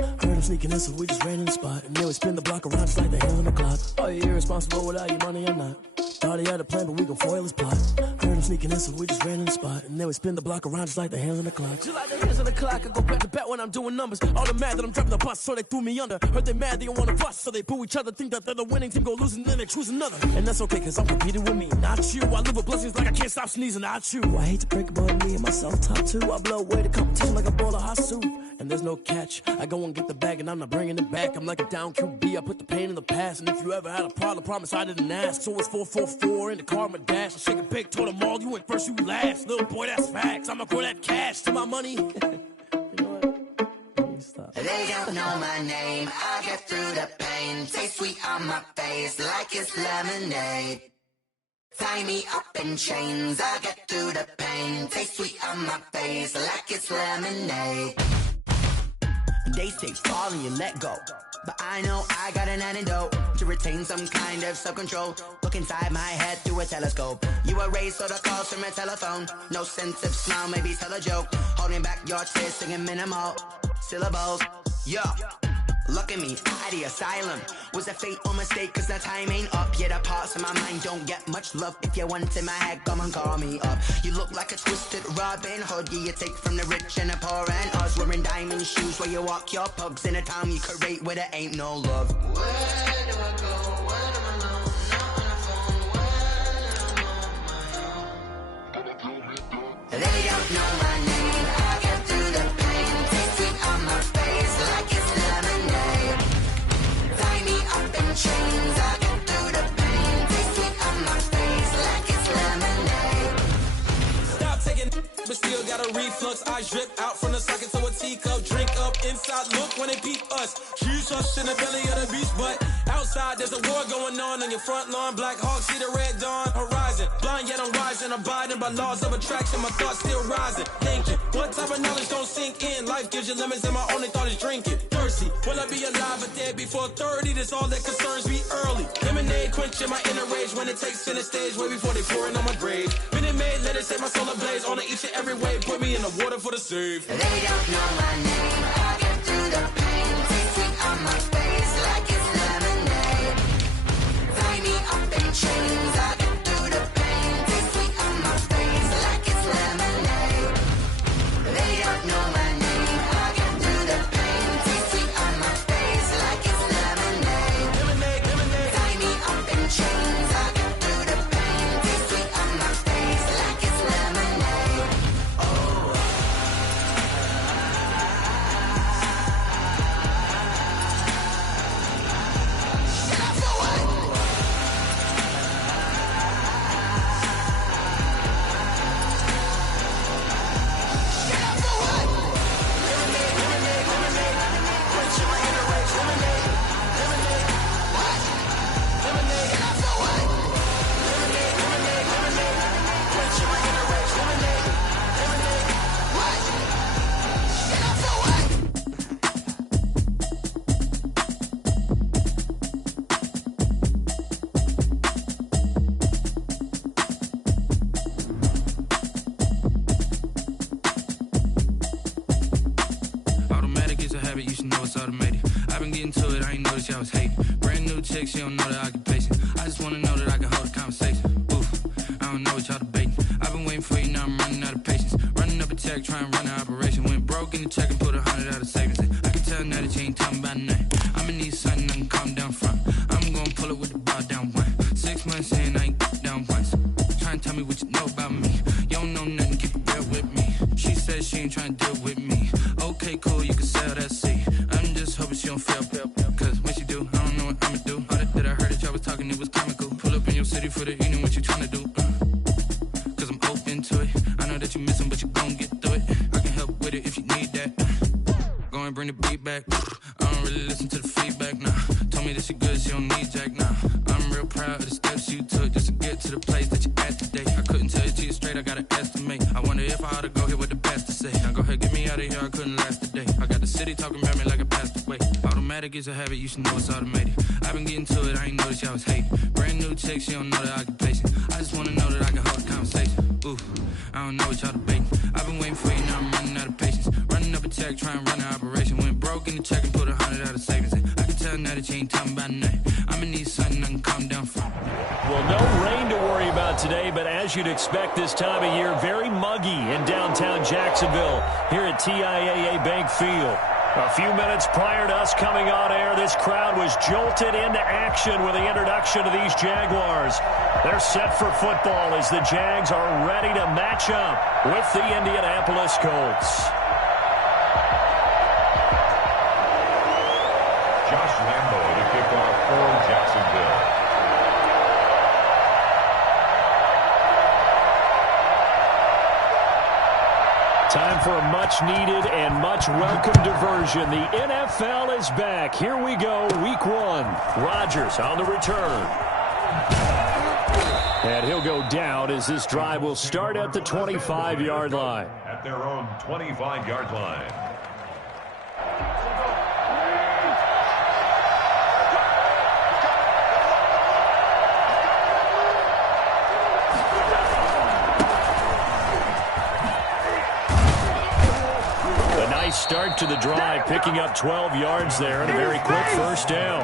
Heard him sneaking in, so we just ran in the spot. And then we spin the block around just like the hell on the clock. Are you irresponsible without your money or not? Thought he had a plan, but we gon' foil his plot. Heard him sneaking in, so we just ran in the spot. And then we spin the block around just like the hands on the clock. Just like the hands on the clock, I go back to back when I'm doing numbers. All the mad that I'm dropping the bus, so they threw me under. Heard they mad, they don't wanna bust, so they boo each other. Think that they're the winning team, go losing, then they choose another. And that's okay, cause I'm competing with me, not you. I live with blessings like I can't stop sneezing, not you. I hate to break it, but me and myself top two. I blow away the competition like a bowl of hot soup. And there's no catch, I go and get the bag and I'm not bringing it back. I'm like a down QB, I put the pain in the past. And if you ever had a problem, promise I didn't ask. So it's 444 in the car, my dash. I shake a big, told them all, you went first, you last. Little boy, that's facts, I'ma grow that cash to my money. You know what? Stop. They don't know my name, I get through the pain. Taste sweet on my face like it's lemonade. Tie me up in chains, I get through the pain. Taste sweet on my face like it's lemonade. They say fall and you let go, but I know I got an antidote to retain some kind of self-control. Look inside my head through a telescope. You were raised on the calls from a telephone. No sense of smile, maybe tell a joke. Holding back your tears, singing minimal syllables. Yo, look at me, out the asylum. Was a fate or mistake, cause the time ain't up. Yet the parts of my mind don't get much love. If you want in my head, come and call me up. You look like a twisted Robin Hood. Yeah, you take from the rich and the poor and us. Wearing diamond shoes where you walk your pugs. In a town you create where there ain't no love. Where do I go? When I'm alone? Not on the phone. When I'm on my own. They don't know my name. I get through the pain. Taste sweet on my face like it's lemonade. Tie me up in chains. I get through the pain. Taste sweet on my face like it's lemonade. Stop taking, but still got a reflux. I drip out from the socket to a teacup. Drink up inside, look when they peep us. She's us in the belly of the beast, but outside there's a war going on your front lawn. Black Hawk, see the red dawn horizon. Blind yet I'm rising, abiding by laws of attraction. My thoughts still rising, thinking. What type of knowledge don't sink in? Life gives you lemons and my only thought is drinking. Thirsty, will I be alive or dead before 30? That's all that concerns me early. Lemonade quenching my inner rage when it takes center stage way before they pouring on my grave. Minute Maid, let it set my soul ablaze on each and every way. Put me in the water for the save. They don't know my name. I get through the pain. Taste sweet on my face like it's lemonade. Tie me up in chains. I get through the pain. Taste sweet on my face like it's lemonade. They don't know my name. I get through the pain. Taste sweet on my face like it's lemonade. Lemonade, lemonade. Tie me up in chains. I get through the pain. Taste sweet on my face like it's lemonade. Oh. Automatic is a habit, you should know it's automated. I've been getting to it, I ain't noticed y'all was hating. Brand new chick, she don't know the occupation. I just wanna know that I can hold a conversation. Oof, I don't know what y'all debating. I've been waiting for you, now I'm running out of patience. Running up a check, trying to run an operation. Went broke in the check and put 100 out of savings. I can tell now that you ain't talking about nothing. I'ma need something I can calm down front. I'm gonna pull it with the bar down one. 6 months in, I ain't down once. Try and tell me what you know about me. You don't know nothing, keep it real with me. She said she ain't trying to deal with me. Okay, cool, you can sell that seat. I'm just hoping she don't fail. Cause when she do, I don't know what I'ma do. All that I heard that y'all was talking, it was comical. Pull up in your city for the evening, what you tryna do? Cause I'm open to it. I know that you missing, but you gon' get through it. I can help with it if you need that. Go and bring the beat back. I don't really listen to the feedback, nah. Told me that she good, she don't need Jack, nah. I'm real proud of the steps you took just to get to the place that you at today. I couldn't tell you to you straight, I gotta estimate. I wonder if I ought to go here with the best to say. Now go ahead, get me out of here, I couldn't last today. I got the city talking about me like I passed away. Automatic is a habit, you should know it's automated. I've been getting to it, I ain't noticed y'all was hating. Brand new chick, she don't know the occupation. I just wanna know that I can hold a conversation. Ooh, I don't know what y'all debating. I've been waiting for you, now I'm running out of patience. Running up a check, trying to run an operation. Went broke in the check and put as you'd expect this time of year, very muggy in downtown Jacksonville here at TIAA Bank Field. A few minutes prior to us coming on air, this crowd was jolted into action with the introduction of these Jaguars. They're set for football as the Jags are ready to match up with the Indianapolis Colts. Josh Lambo to kick off for Jacksonville. Time for a much-needed and much-welcome diversion. The NFL is back. Here we go, Week 1. Rodgers on the return. And he'll go down as this drive will start at the 25-yard line. At their own 25-yard line. Start to the drive, picking up 12 yards there and a very quick first down.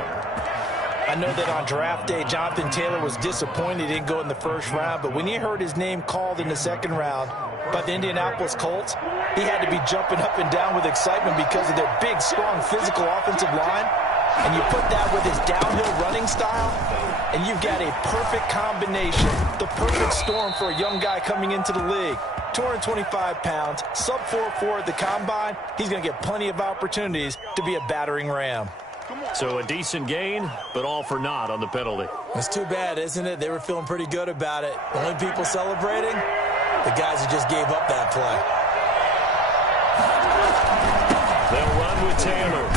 I know that on draft day, Jonathan Taylor was disappointed he didn't go in the first round, but when he heard his name called in the second round by the Indianapolis Colts, he had to be jumping up and down with excitement because of their big, strong, physical offensive line. And you put that with his downhill running style, and you've got a perfect combination, the perfect storm for a young guy coming into the league. 225 pounds, sub 4.4 at the combine. He's going to get plenty of opportunities to be a battering ram. So a decent gain, but all for naught on the penalty. It's too bad, isn't it? They were feeling pretty good about it. The only people celebrating, the guys who just gave up that play. They'll run with Taylor.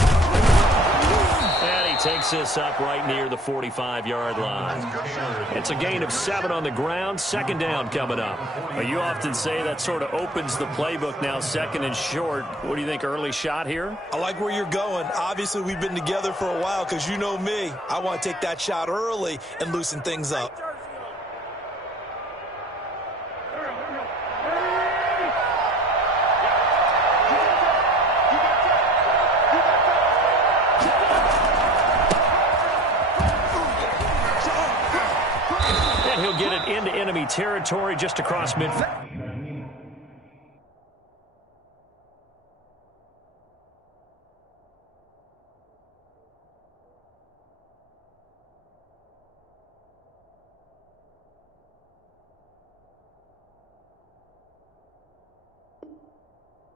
And he takes this up right near the 45-yard line. It's a gain of 7 on the ground. Second down coming up. You often say that sort of opens the playbook now, second and short. What do you think, early shot here? I like where you're going. Obviously, we've been together for a while because you know me. I want to take that shot early and loosen things up. Into enemy territory just across midfield.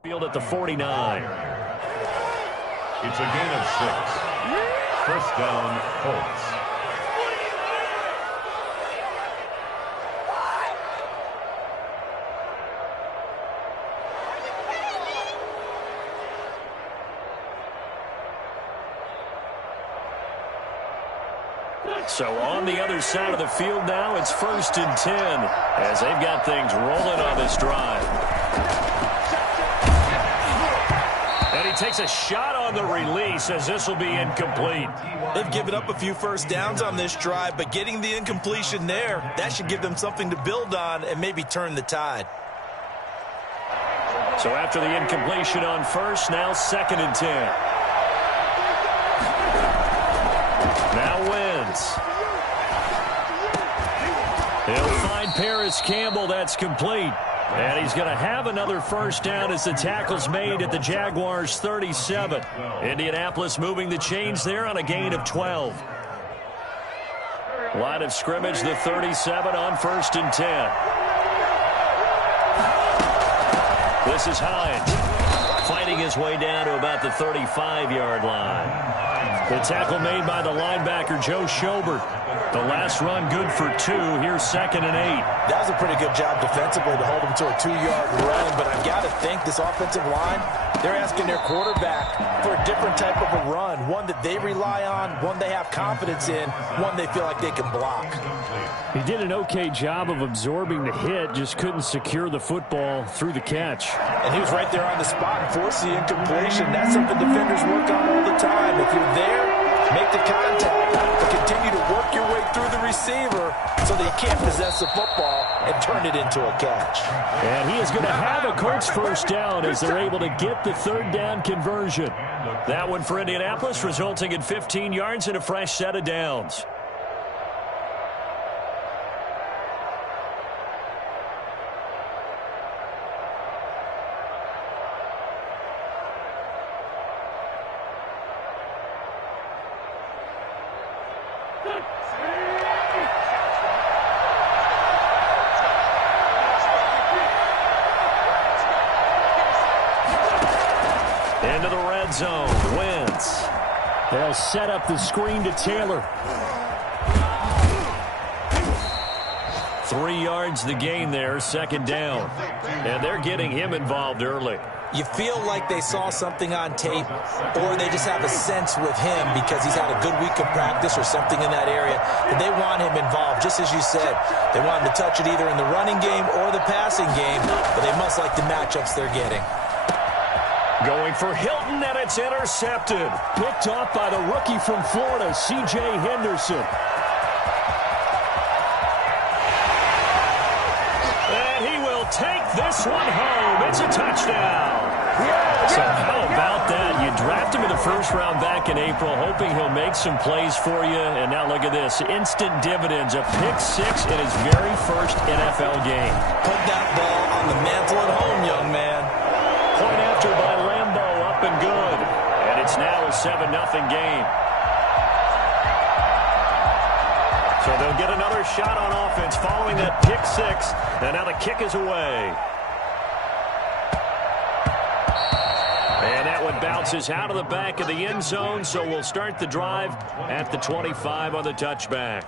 Field at the 49. It's a gain of 6. First down, Colts. So on the other side of the field now, it's 1st and 10 as they've got things rolling on this drive. And he takes a shot on the release as this will be incomplete. They've given up a few first downs on this drive, but getting the incompletion there, that should give them something to build on and maybe turn the tide. So after the incompletion on first, now 2nd and 10. Now wins. He'll find Paris Campbell. That's complete. And he's going to have another first down as the tackle's made at the Jaguars' 37. Indianapolis moving the chains there on a gain of 12. Line of scrimmage, the 37 on 1st and 10. This is Hines fighting his way down to about the 35-yard line. The tackle made by the linebacker, Joe Schobert. The last run good for 2. Here's 2nd and 8. That was a pretty good job defensively to hold him to a 2-yard run, but I've got to think this offensive line, they're asking their quarterback for a different type of a run, one that they rely on, one they have confidence in, one they feel like they can block. He did an okay job of absorbing the hit, just couldn't secure the football through the catch. And he was right there on the spot and forced the incompletion. That's something defenders work on all the time. If you're there, make the contact, but continue to work your way through the receiver so that you can't possess the football and turn it into a catch. And he is going to have a Colts first down as they're able to get the 3rd down conversion. That one for Indianapolis, resulting in 15 yards and a fresh set of downs. Into the red zone. Wentz. They'll set up the screen to Taylor. 3 yards the gain there, second down. And they're getting him involved early. You feel like they saw something on tape, or they just have a sense with him because he's had a good week of practice or something in that area, that they want him involved, just as you said. They want him to touch it either in the running game or the passing game, but they must like the matchups they're getting. Going for Hilton, and it's intercepted. Picked off by the rookie from Florida, C.J. Henderson. And he will take this one home. It's a touchdown. So how about that? You draft him in the first round back in April, hoping he'll make some plays for you. And now look at this. Instant dividends. A pick six in his very first NFL game. Put that ball on the mantle at home, young man. Point after by Lambo, up and good. And it's now a 7-0 game. So they'll get another shot on offense following that pick six. And now the kick is away. And that one bounces out of the back of the end zone. So we'll start the drive at the 25 on the touchback.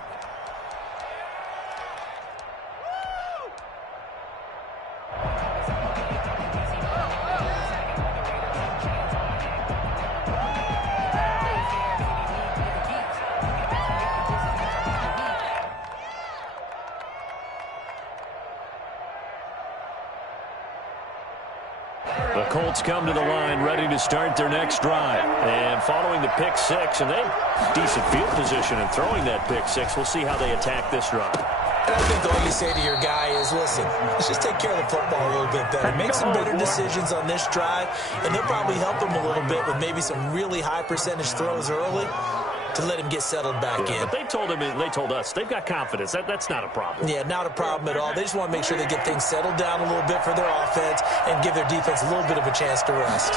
The Colts come to the line ready to start their next drive. And following the pick six, and they have decent field position in throwing that pick six. We'll see how they attack this drive. And I think all you say to your guy is, listen, let's just take care of the football a little bit better. Make some better decisions on this drive, and they'll probably help him a little bit with maybe some really high percentage throws early to let him get settled back in. But they told us they've got confidence. That's not a problem. Yeah, not a problem at all. They just want to make sure they get things settled down a little bit for their offense and give their defense a little bit of a chance to rest.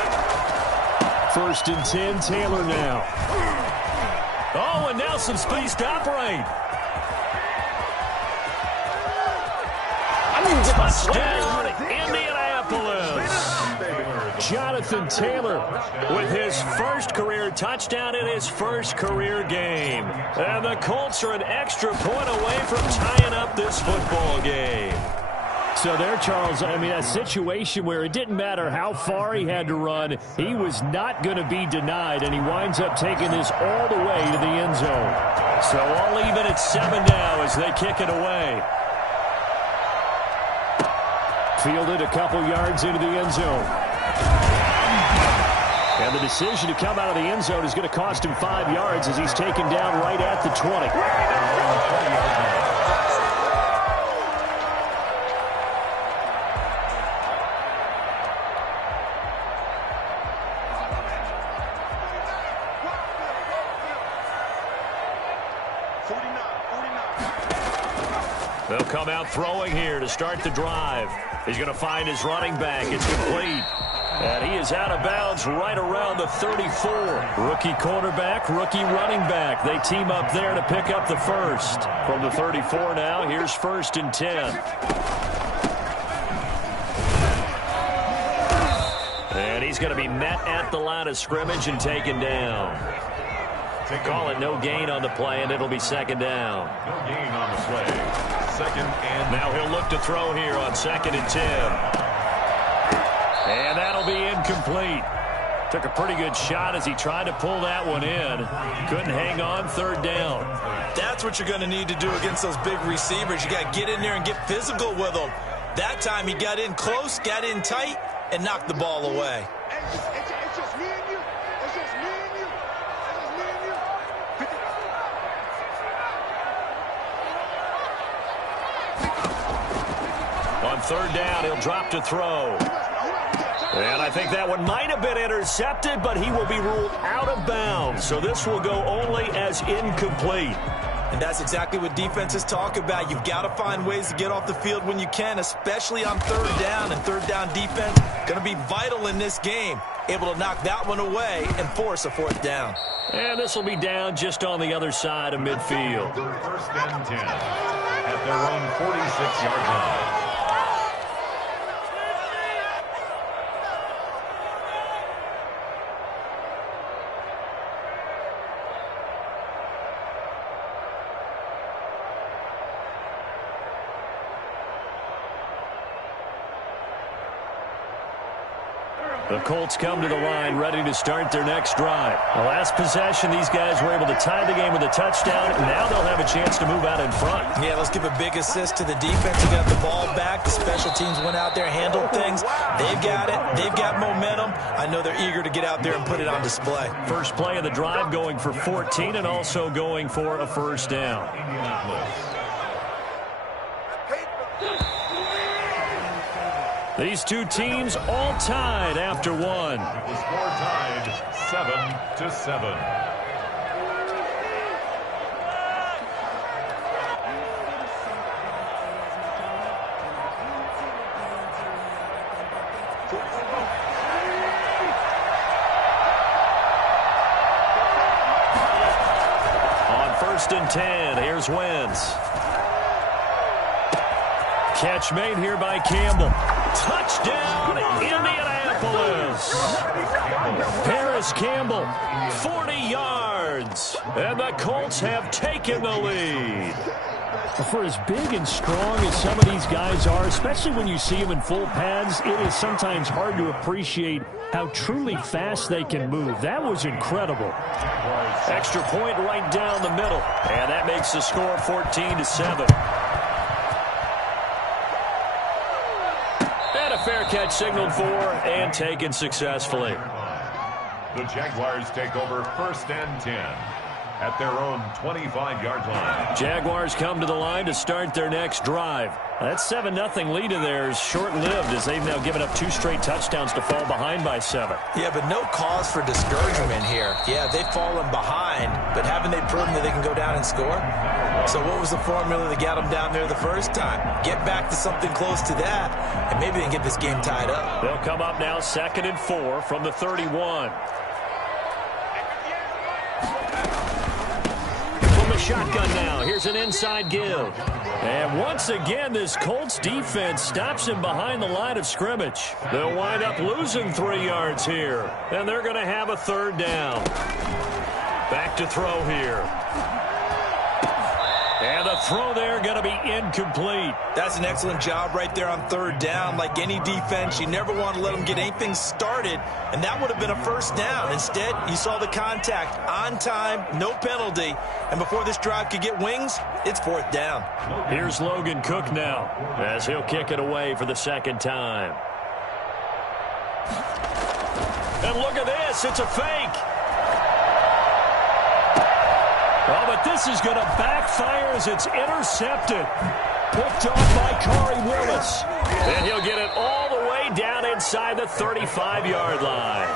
1st and 10, Taylor now. Oh, and now some space to operate. Touchdown, Indianapolis. Jonathan Taylor with his first career touchdown in his first career game. And the Colts are an extra point away from tying up this football game. So there, Charles, I mean, a situation where it didn't matter how far he had to run, he was not going to be denied, and he winds up taking this all the way to the end zone. So all even at 7 now as they kick it away. Fielded a couple yards into the end zone. And the decision to come out of the end zone is going to cost him 5 yards as he's taken down right at the 20. They'll come out throwing here to start the drive. He's going to find his running back. It's complete. And he is out of bounds right around the 34. Rookie quarterback, rookie running back. They team up there to pick up the first. From the 34 now, here's 1st and 10. And he's going to be met at the line of scrimmage and taken down. Call it no gain on the play, and it'll be 2nd down. No gain on the play. 2nd and... Now he'll look to throw here on 2nd and 10. And that'll be incomplete. Took a pretty good shot as he tried to pull that one in. Couldn't hang on, 3rd down. That's what you're going to need to do against those big receivers. You got to get in there and get physical with them. That time he got in close, got in tight, and knocked the ball away. It's just me and you. It's just me and you. It's just me and you. On 3rd down, he'll drop to throw. And I think that one might have been intercepted, but he will be ruled out of bounds. So this will go only as incomplete. And that's exactly what defenses talk about. You've got to find ways to get off the field when you can, especially on 3rd down. And 3rd down defense going to be vital in this game. able to knock that one away and force a 4th down. And this will be down just on the other side of midfield. 1st and 10 at their own 46-yard line. The Colts come to the line ready to start their next drive. The last possession, these guys were able to tie the game with a touchdown, and now they'll have a chance to move out in front. Yeah, let's give a big assist to the defense. They got the ball back. The special teams went out there, handled things. They've got it. They've got momentum. I know they're eager to get out there and put it on display. First play of the drive going for 14 and also going for a 1st down. These two teams all tied after one. The score tied 7-7. On 1st and 10, here's Wentz. Catch made here by Campbell. Touchdown, Indianapolis. Paris Campbell, 40 yards. And the Colts have taken the lead. For as big and strong as some of these guys are, especially when you see them in full pads, it is sometimes hard to appreciate how truly fast they can move. That was incredible. Extra point right down the middle. And that makes the score 14-7. Fair catch signaled for and taken successfully. The Jaguars take over 1st and 10 at their own 25-yard line. Jaguars come to the line to start their next drive. That 7-0 lead of theirs short-lived as they've now given up 2 straight touchdowns to fall behind by 7. Yeah, but no cause for discouragement here. Yeah, they've fallen behind, but haven't they proven that they can go down and score? So what was the formula that got them down there the first time? Get back to something close to that, and maybe they can get this game tied up. They'll come up now 2nd and 4 from the 31. Shotgun now. Here's an inside give. And once again, this Colts defense stops him behind the line of scrimmage. They'll wind up losing 3 yards here. And they're going to have a 3rd down. Back to throw here. And the throw there going to be incomplete. That's an excellent job right there on 3rd down. Like any defense, you never want to let them get anything started, and that would have been a 1st down. Instead, you saw the contact on time, no penalty, and before this drive could get wings, it's 4th down. Here's Logan Cook now as he'll kick it away for the 2nd time. And look at this. It's a fake. Oh, but this is going to backfire as it's intercepted. Picked off by Corey Willis. And he'll get it all the way down inside the 35-yard line.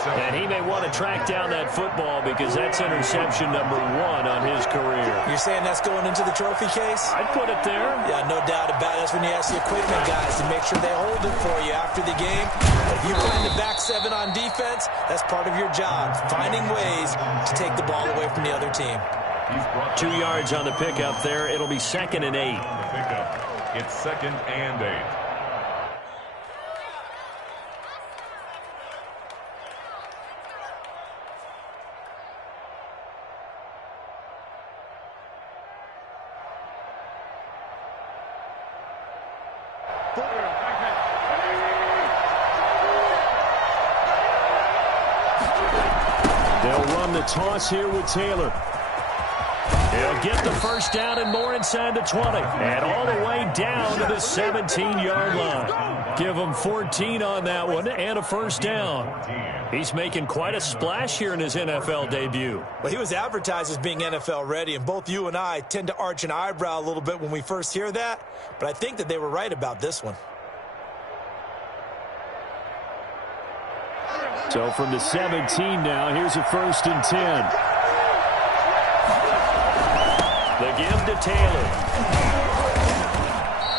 And he may want to track down that football because that's interception number 1 on his career. You're saying that's going into the trophy case? I'd put it there. Yeah, no doubt about it. That's when you ask the equipment guys to make sure they hold it for you after the game. But if you're playing the back 7 on defense, that's part of your job, finding ways to take the ball away from the other team. 2 yards on the pickup there. It'll be 2nd and 8. It's 2nd and 8. They'll run the toss here with Taylor. He'll get the 1st down and more inside the 20. And all the way down to the 17-yard line. Give him 14 on that one and a 1st down. He's making quite a splash here in his NFL debut. Well, he was advertised as being NFL ready, and both you and I tend to arch an eyebrow a little bit when we first hear that. But I think that they were right about this one. So from the 17 now, here's a 1st and 10. The give to Taylor.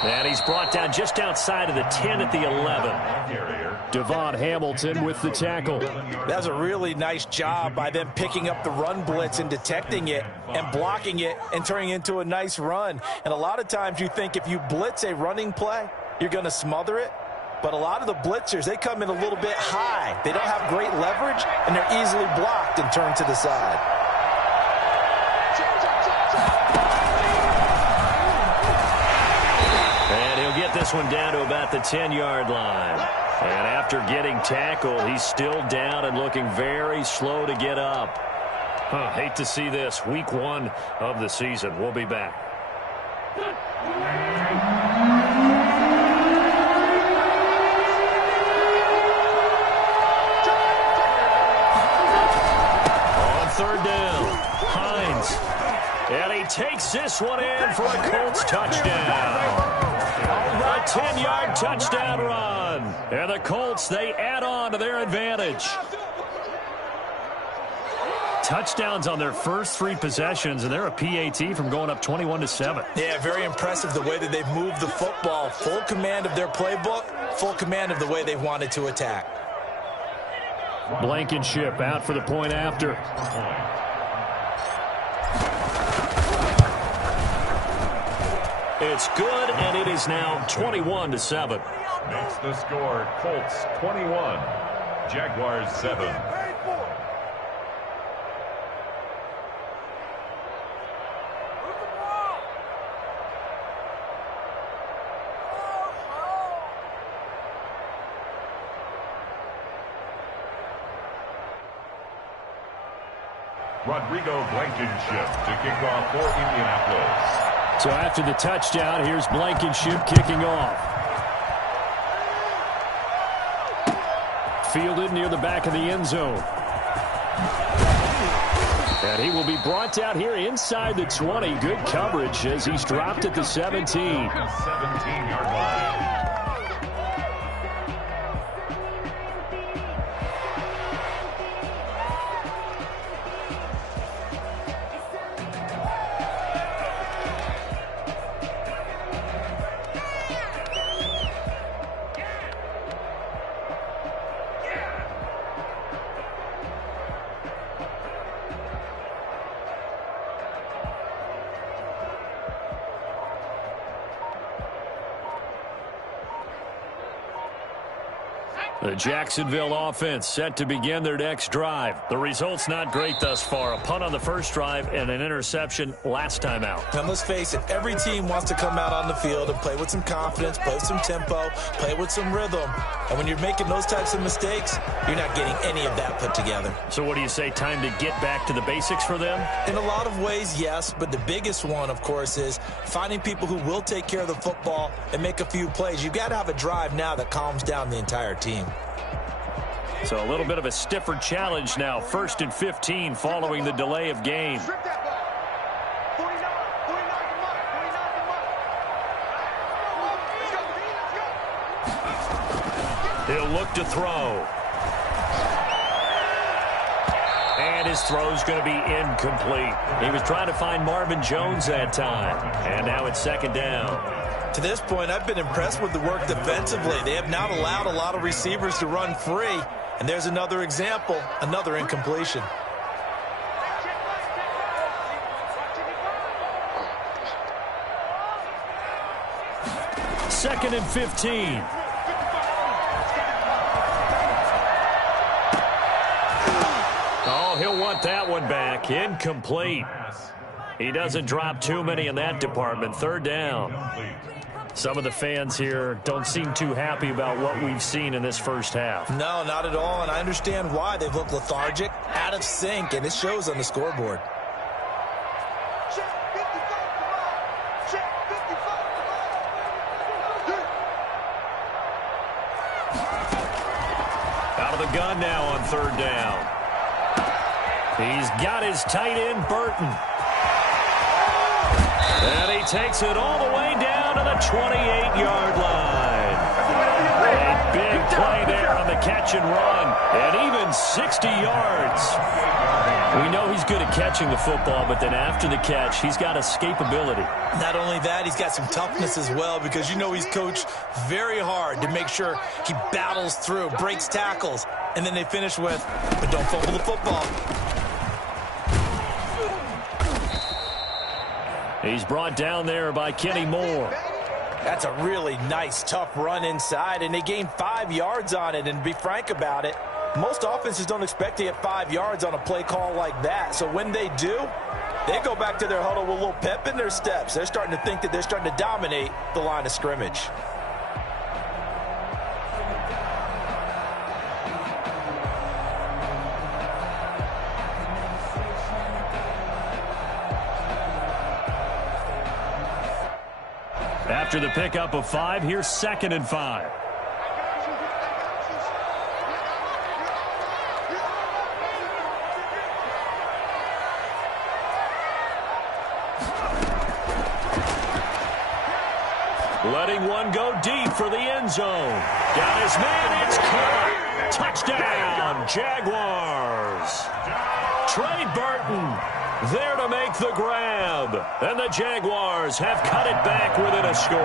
And he's brought down just outside of the 10 at the 11. Devon Hamilton with the tackle. That was a really nice job by them picking up the run blitz and detecting it and blocking it and turning it into a nice run. And a lot of times you think if you blitz a running play, you're going to smother it. But a lot of the blitzers, they come in a little bit high. They don't have great leverage, and they're easily blocked and turned to the side. And he'll get this one down to about the 10-yard line. And after getting tackled, he's still down and looking very slow to get up. Hate to see this. Week 1 of the season. We'll be back. On third down, Hines. And he takes this one in for a Colts touchdown. A 10-yard touchdown run. And the Colts, they add on to their advantage. Touchdowns on their first 3 possessions, and they're a PAT from going up 21-7. Yeah, very impressive the way that they've moved the football. Full command of their playbook, full command of the way they wanted to attack. Blankenship out for the point after. It's good, and it is now 21-7. Makes the score Colts 21, Jaguars 7. Rodrigo Blankenship to kick off for Indianapolis. So after the touchdown, here's Blankenship kicking off. Fielded near the back of the end zone. And he will be brought down here inside the 20. Good coverage as he's dropped at the 17. 17-yard line. The Jacksonville offense set to begin their next drive. The result's not great thus far. A punt on the first drive and an interception last time out. And let's face it, every team wants to come out on the field and play with some confidence, play with some tempo, play with some rhythm. And when you're making those types of mistakes, you're not getting any of that put together. So what do you say, time to get back to the basics for them? In a lot of ways, yes. But the biggest one, of course, is finding people who will take care of the football and make a few plays. You've got to have a drive now that calms down the entire team. So a little bit of a stiffer challenge now. 1st and 15 following the delay of game. He'll look to throw. And his throw's going to be incomplete. He was trying to find Marvin Jones that time. And now it's 2nd down. To this point, I've been impressed with the work defensively. They have not allowed a lot of receivers to run free. And there's another example, another incompletion. Second and 15. Oh, he'll want that one back. Incomplete. He doesn't drop too many in that department. 3rd down. Some of the fans here don't seem too happy about what we've seen in this first half. No, not at all, and I understand why. They've looked lethargic, out of sync, and it shows on the scoreboard. Out of the gun now on 3rd down. He's got his tight end, Burton. And he takes it all the way down to the 28-yard line. A big play there on the catch and run. And even 60 yards. We know he's good at catching the football, but then after the catch, he's got escapability. Not only that, he's got some toughness as well, because you know he's coached very hard to make sure he battles through, breaks tackles, and then they finish with, but don't fumble the football. He's brought down there by Kenny Moore. That's a really nice, tough run inside, and they gained 5 yards on it. And to be frank about it, most offenses don't expect to get 5 yards on a play call like that. So when they do, they go back to their huddle with a little pep in their steps. They're starting to think that they're starting to dominate the line of scrimmage. After the pickup of 5, here's 2nd and 5. Letting one go deep for the end zone. Got his man, it's caught. Touchdown, Jaguars. Trey Burton there to make the grab. And the Jaguars have cut it back within a score.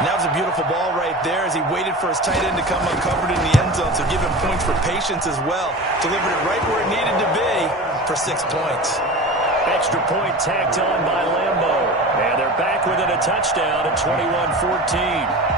And that was a beautiful ball right there as he waited for his tight end to come uncovered in the end zone. So give him points for patience as well. Delivered it right where it needed to be for 6 points. Extra point tacked on by Lambo. And they're back within a touchdown at 21-14.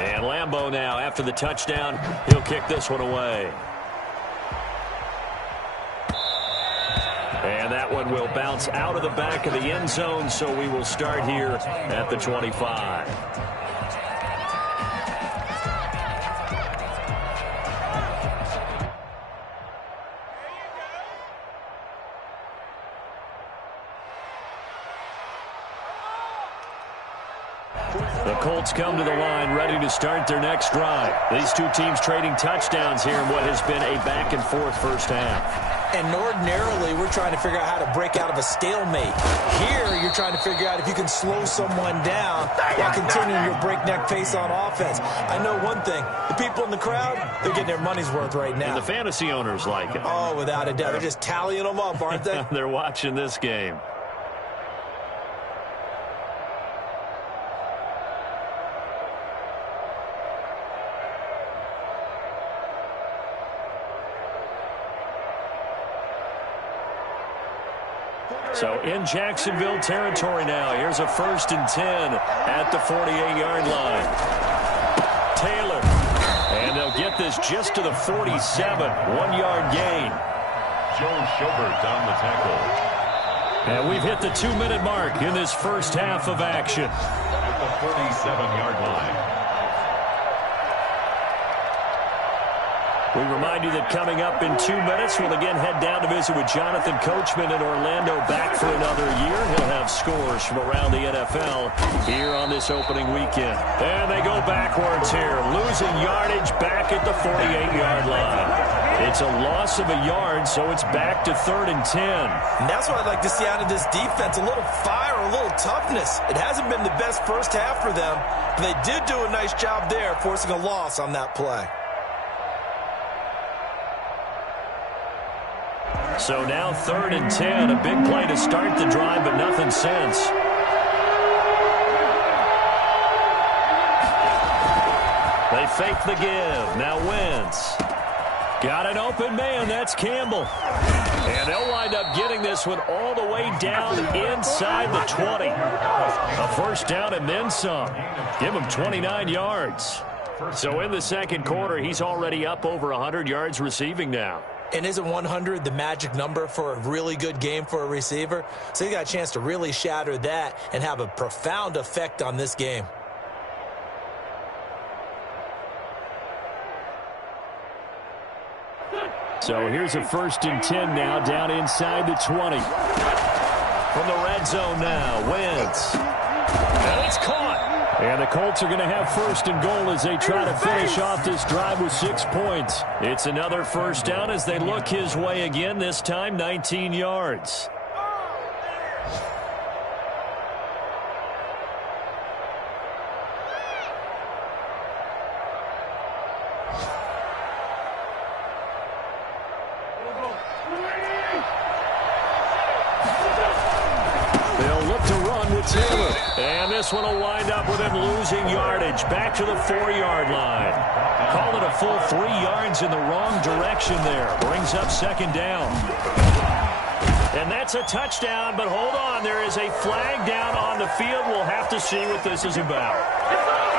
And Lambo now, after the touchdown, he'll kick this one away. And that one will bounce out of the back of the end zone, so we will start here at the 25. The Colts come to the line ready to start their next drive. These two teams trading touchdowns here in what has been a back-and-forth first half. And ordinarily, we're trying to figure out how to break out of a stalemate. Here, you're trying to figure out if you can slow someone down while continuing your breakneck pace on offense. I know one thing. The people in the crowd, they're getting their money's worth right now. And the fantasy owners like it. Oh, without a doubt. They're just tallying them up, aren't they? They're watching this game. So in Jacksonville territory now. Here's a 1st and 10 at the 48-yard line. Taylor. And they'll get this just to the 47. 1-yard gain. Joe Schobert on the tackle. And we've hit the 2-minute mark in this first half of action. At the 47-yard line. We remind you that coming up in 2 minutes, we'll again head down to visit with Jonathan Coachman in Orlando, back for another year. He'll have scores from around the NFL here on this opening weekend. And they go backwards here, losing yardage back at the 48-yard line. It's a loss of a yard, so it's back to 3rd and 10. And that's what I'd like to see out of this defense, a little fire, a little toughness. It hasn't been the best first half for them, but they did do a nice job there, forcing a loss on that play. So now 3rd and 10, a big play to start the drive, but nothing since. They fake the give. Now Wentz. Got an open man. That's Campbell. And they'll wind up getting this one all the way down inside the 20. A first down and then some. Give him 29 yards. So in the second quarter, he's already up over 100 yards receiving now. And isn't 100 the magic number for a really good game for a receiver? So he got a chance to really shatter that and have a profound effect on this game. So here's a 1st and 10 now down inside the 20. From the red zone now, Wentz. And it's caught. And the Colts are going to have first and goal as they try to finish off this drive with 6 points. It's another first down as they look his way again, this time 19 yards. Taylor. And this one will wind up with him losing yardage. Back to the 4-yard line. Call it a full 3 yards in the wrong direction there. Brings up second down. And that's a touchdown, but hold on. There is a flag down on the field. We'll have to see what this is about.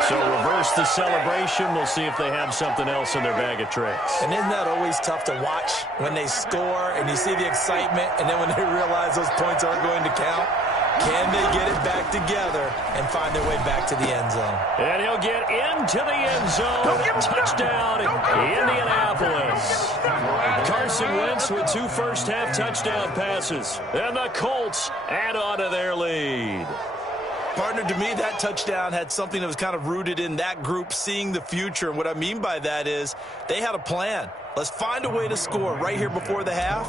So reverse the celebration. We'll see if they have something else in their bag of tricks. And isn't that always tough to watch when they score and you see the excitement, and then when they realize those points aren't going to count? Can they get it back together and find their way back to the end zone? And he'll get into the end zone. Touchdown, Indianapolis. Carson Wentz with 2 first-half touchdown passes. And the Colts add on to their lead. Partner, to me, that touchdown had something that was kind of rooted in that group seeing the future. And what I mean by that is they had a plan. Let's find a way to score right here before the half,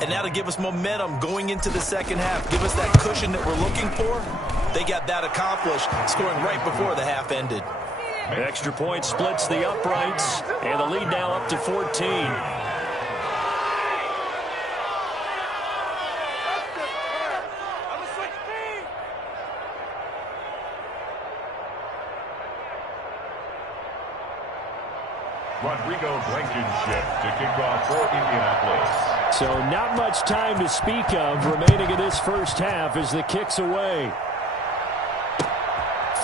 and that'll give us momentum going into the second half. Give us that cushion that we're looking for. They got that accomplished, scoring right before the half ended. Extra point splits the uprights, and the lead now up to 14. Rodrigo Blankenship to kick off for Indianapolis. So not much time to speak of remaining in this first half as the kick's away.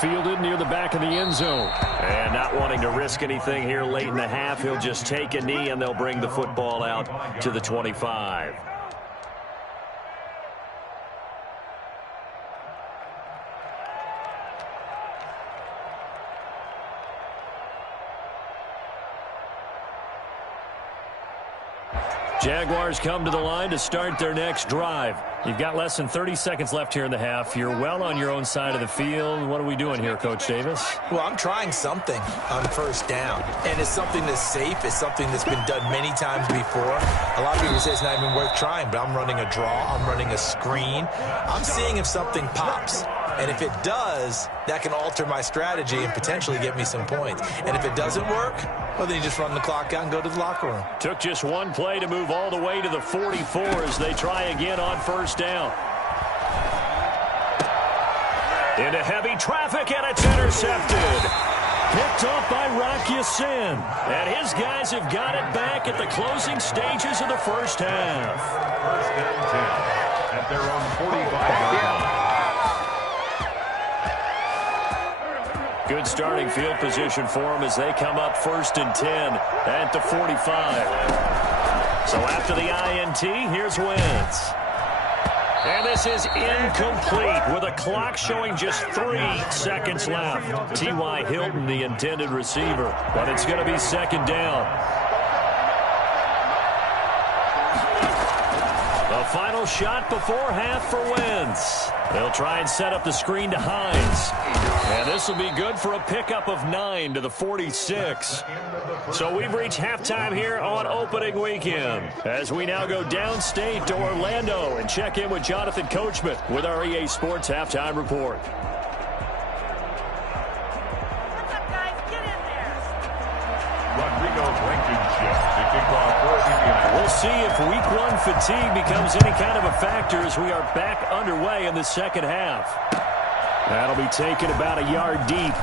Fielded near the back of the end zone. And not wanting to risk anything here late in the half, he'll just take a knee and they'll bring the football out to the 25. Jaguars come to the line to start their next drive. You've got less than 30 seconds left here in the half. You're well on your own side of the field. What are we doing here, Coach Davis? Well, I'm trying something on first down. And it's something that's safe. It's something that's been done many times before. A lot of people say it's not even worth trying, but I'm running a draw. I'm running a screen. I'm seeing if something pops. And if it does, that can alter my strategy and potentially get me some points. And if it doesn't work, well, then you just run the clock out and go to the locker room. Took just one play to move all the way to the 44 as they try again on first down. Into heavy traffic, and it's intercepted. Picked off by Rock Ya-Sin. And his guys have got it back at the closing stages of the first half. First and 10 at their own 45-yard line. Good starting field position for them as they come up first and 10 at the 45. So after the INT, here's Wentz. And this is incomplete with a clock showing just 3 seconds left. T.Y. Hilton, the intended receiver, but it's going to be second down. The final shot before half for Wentz. They'll try and set up the screen to Hines. And this will be good for a pickup of 9 to the 46. So we've reached halftime here on opening weekend. As we now go downstate to Orlando and check in with Jonathan Coachman with our EA Sports Halftime Report. Rodrigo Blankenship to kick off for Indianapolis. We'll see if week 1 fatigue becomes any kind of a factor as we are back underway in the second half. That'll be taken about a yard deep.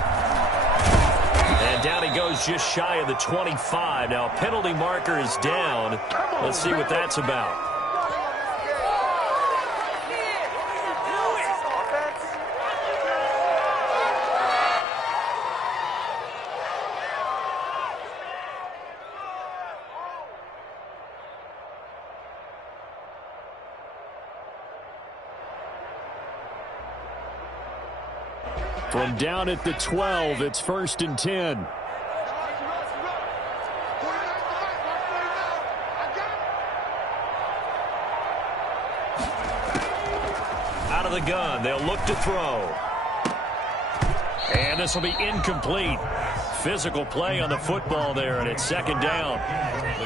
And down he goes just shy of the 25. Now penalty marker is down. Let's see what that's about. From down at the 12, it's first and 10. Out of the gun, they'll look to throw. And this will be incomplete. Physical play on the football there, and it's second down.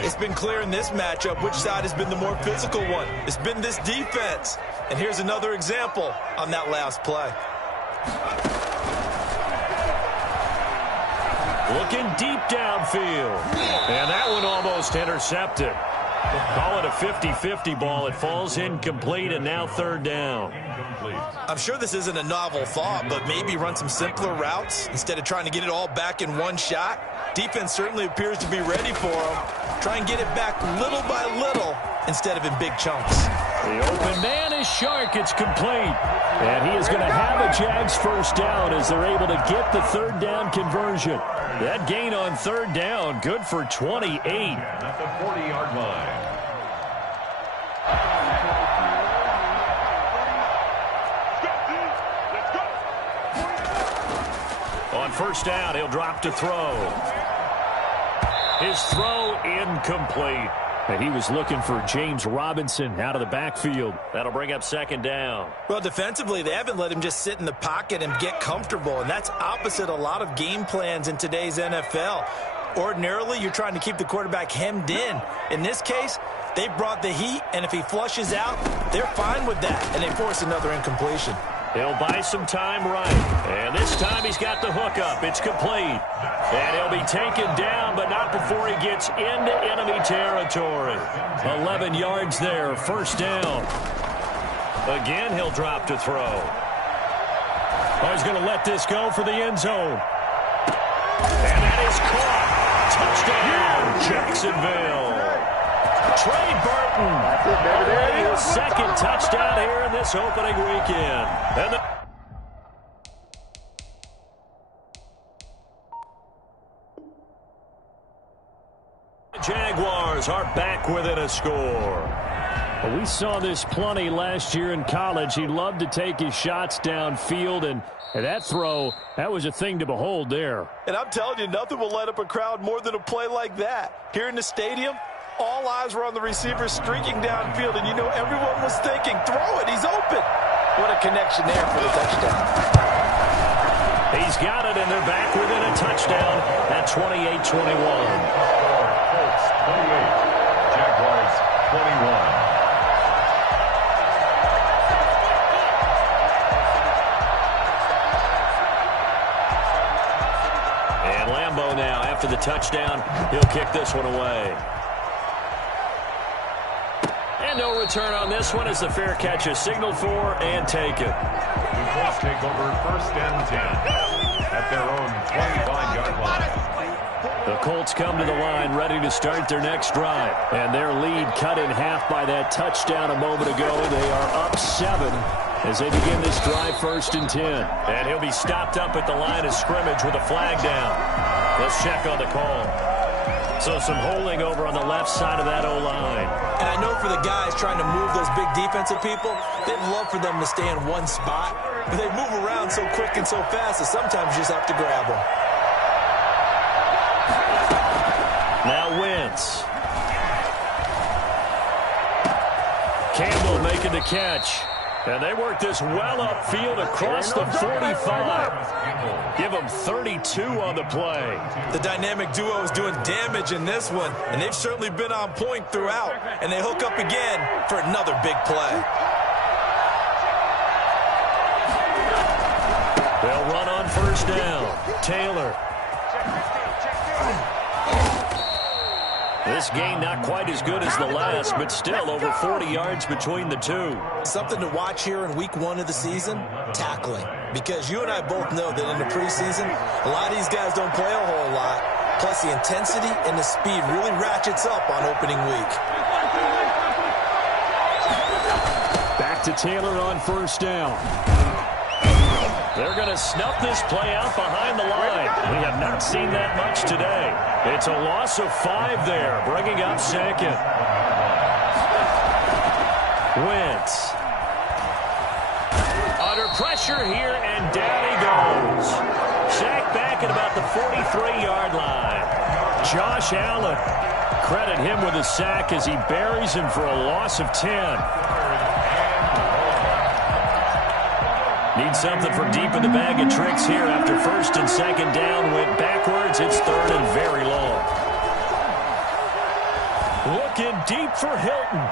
It's been clear in this matchup which side has been the more physical one. It's been this defense. And here's another example on that last play. Looking deep downfield. And that one almost intercepted. Call it a 50-50 ball. It falls incomplete, and now third down. I'm sure this isn't a novel thought, but maybe run some simpler routes instead of trying to get it all back in one shot. Defense certainly appears to be ready for them. Try and get it back little by little instead of in big chunks. The open man is Shark. It's complete. And he is going to have a Jags first down as they're able to get the third down conversion. That gain on third down, good for 28. At the 40-yard line. On first down, he'll drop to throw. His throw incomplete. And he was looking for James Robinson out of the backfield. That'll bring up second down. Well, defensively, they haven't let him just sit in the pocket and get comfortable, and that's opposite a lot of game plans in today's NFL. Ordinarily, you're trying to keep the quarterback hemmed in. In this case, they brought the heat, and if he flushes out, they're fine with that, and they force another incompletion. He'll buy some time right. And this time he's got the hook up. It's complete. And he'll be taken down, but not before he gets into enemy territory. 11 yards there, first down. Again, he'll drop to throw. Oh, he's going to let this go for the end zone. And that is caught. Touchdown, Jacksonville. Trey Burton, his second touchdown here in this opening weekend. And the Jaguars are back within a score. We saw this plenty last year in college. He loved to take his shots downfield, and that throw, that was a thing to behold there. And I'm telling you, nothing will light up a crowd more than a play like that. Here in the stadium, all eyes were on the receiver streaking downfield, and you know everyone was thinking, throw it, he's open. What a connection there for the touchdown. He's got it, and they're back within a touchdown at 28-21. Colts 28, Jaguars 21. And Lambeau now, after the touchdown, he'll kick this one away. And no return on this one as the fair catch is signaled for and taken. The Colts take over first and 10 at their own 25-yard line. The Colts come to the line ready to start their next drive. And their lead cut in half by that touchdown a moment ago. They are up 7 as they begin this drive first and 10. And he'll be stopped up at the line of scrimmage with a flag down. Let's check on the call. So some holding over on the left side of that O-line. And I know for the guys trying to move those big defensive people, they'd love for them to stay in one spot. But they move around so quick and so fast that sometimes you just have to grab them. Now Wentz. Campbell making the catch. And they work this well upfield across the 45. Give them 32 on the play. The dynamic duo is doing damage in this one, and they've certainly been on point throughout. And they hook up again for another big play. They'll run on first down. Taylor. This game not quite as good as the last, but still over 40 yards between the two. Something to watch here in week 1 of the season, tackling. Because you and I both know that in the preseason, a lot of these guys don't play a whole lot. Plus the intensity and the speed really ratchets up on opening week. Back to Taylor on first down. They're going to snuff this play out behind the line. We have not seen that much today. It's a loss of 5 there, bringing up second. Wentz. Under pressure here, and down he goes. Sacked back at about the 43-yard line. Josh Allen. Credit him with a sack as he buries him for a loss of 10. Need something from deep in the bag of tricks here after first and second down went backwards. It's third and very long. Looking deep for Hilton.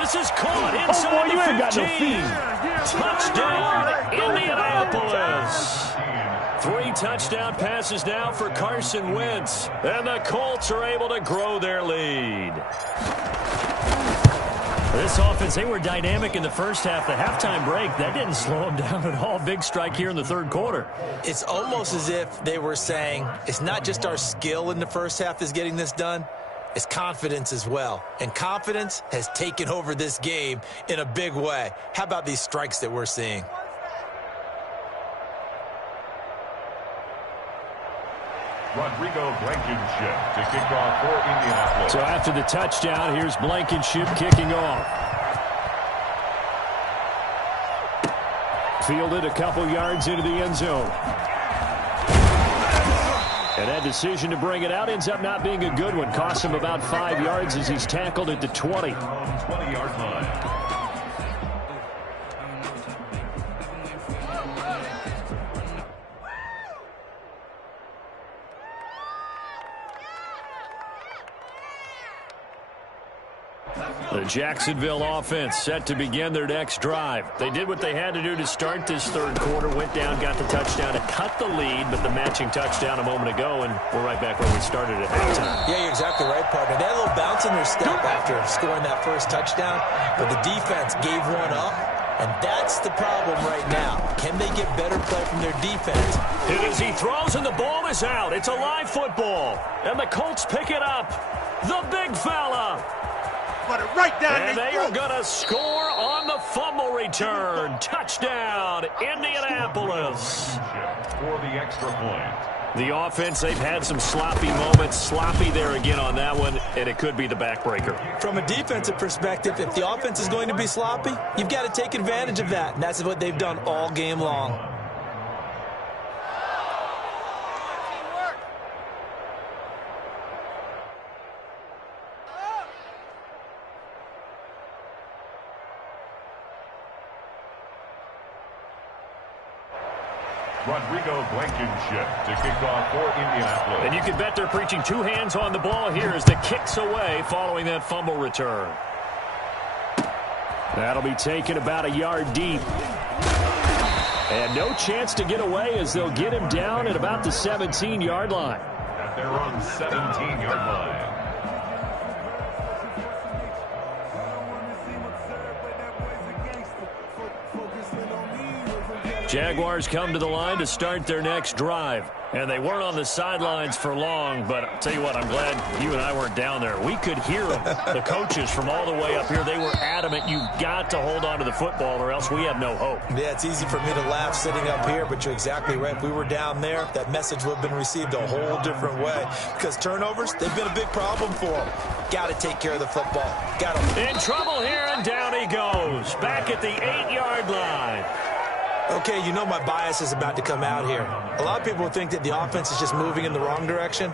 This is caught inside the 15. Touchdown, Indianapolis. 3 touchdown passes now for Carson Wentz. And the Colts are able to grow their lead. This offense, they were dynamic in the first half. The halftime break, that didn't slow them down at all. Big strike here in the third quarter. It's almost as if they were saying, it's not just our skill in the first half that's getting this done. It's confidence as well. And confidence has taken over this game in a big way. How about these strikes that we're seeing? Rodrigo Blankenship to kick off for Indianapolis. So after the touchdown, here's Blankenship kicking off. Fielded a couple yards into the end zone. And that decision to bring it out ends up not being a good one. Costs him about 5 yards as he's tackled at the 20. 20-yard line. The Jacksonville offense set to begin their next drive. They did what they had to do to start this third quarter, went down, got the touchdown to cut the lead, but the matching touchdown a moment ago, and we're right back where we started at halftime. Yeah, you're exactly right, partner. They had a little bounce in their step after scoring that first touchdown, but the defense gave one up, and that's the problem right now. Can they get better play from their defense? Hit as he throws, and the ball is out. It's a live football, and the Colts pick it up. The big fella. Right down and they are going to score on the fumble return. Touchdown, Indianapolis. For the extra point. The offense, they've had some sloppy moments. Sloppy there again on that one, and it could be the backbreaker. From a defensive perspective, if the offense is going to be sloppy, you've got to take advantage of that, and that's what they've done all game long. Rodrigo Blankenship to kick off for Indianapolis. And you can bet they're preaching 2 hands on the ball here as the kick's away following that fumble return. That'll be taken about a yard deep. And no chance to get away as they'll get him down at about the 17-yard line. At their own 17-yard line. Jaguars come to the line to start their next drive. And they weren't on the sidelines for long, but I'll tell you what, I'm glad you and I weren't down there. We could hear them, the coaches from all the way up here. They were adamant, you've got to hold on to the football or else we have no hope. Yeah, it's easy for me to laugh sitting up here, but you're exactly right. If we were down there, that message would have been received a whole different way. Because turnovers, they've been a big problem for them. Got to take care of the football. Got to. In trouble here, and down he goes. Back at the 8-yard line. Okay, you know my bias is about to come out here. A lot of people think that the offense is just moving in the wrong direction.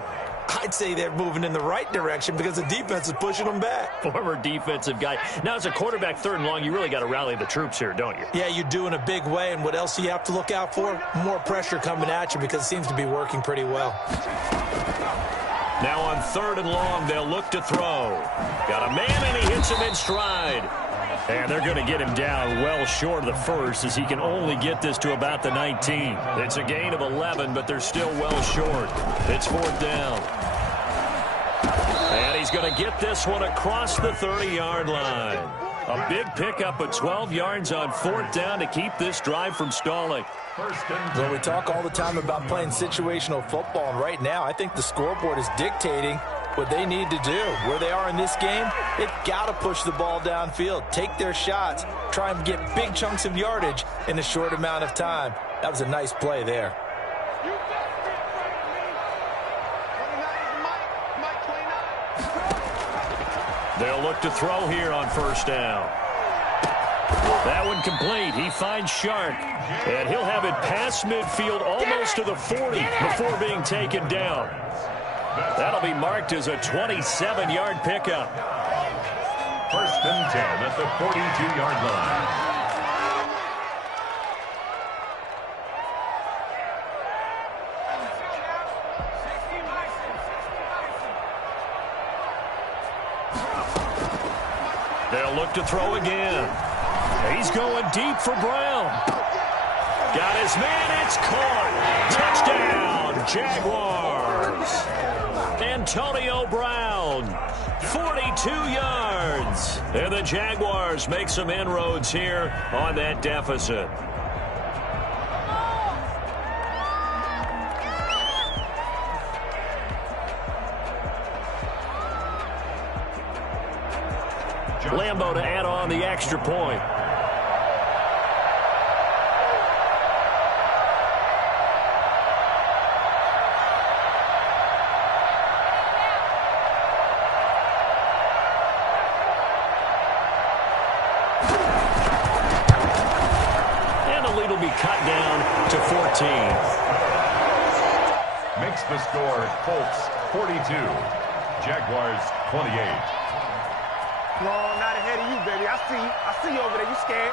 I'd say they're moving in the right direction because the defense is pushing them back. Former defensive guy. Now, as a quarterback, 3rd and long, you really got to rally the troops here, don't you? Yeah, you do in a big way. And what else do you have to look out for? More pressure coming at you because it seems to be working pretty well. Now on 3rd and long, they'll look to throw. Got a man, and he hits him in stride. And they're going to get him down well short of the first as he can only get this to about the 19. It's a gain of 11, but they're still well short. It's 4th down. And he's going to get this one across the 30-yard line. A big pickup of 12 yards on 4th down to keep this drive from stalling. Well, we talk all the time about playing situational football, and right now I think the scoreboard is dictating what they need to do. Where they are in this game, they've got to push the ball downfield, take their shots, try and get big chunks of yardage in a short amount of time. That was a nice play there. They'll look to throw here on 1st down. That one complete. He finds Shark, and he'll have it past midfield almost to the 40 before being taken down. That'll be marked as a 27-yard pickup. 1st and 10 at the 42-yard line. look to throw again. He's going deep for Brown. Got his man. It's caught. Touchdown, Jaguars. Antonio Brown, 42 yards. And the Jaguars make some inroads here on that deficit. Lambo to add on the extra point. And the lead will be cut down to 14. Makes the score Colts 42, Jaguars 28. No, not ahead of you, baby. I see you. I see you over there. You scared?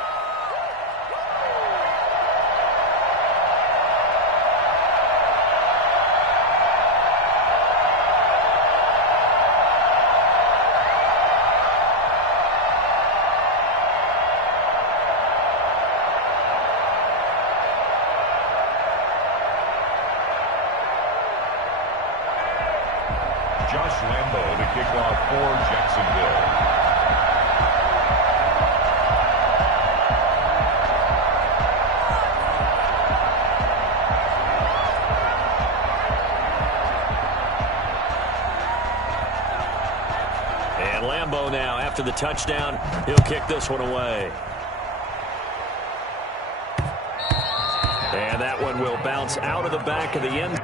Josh Lambo to kick off for Jacksonville. Lambo now, after the touchdown, he'll kick this one away. And that one will bounce out of the back of the end.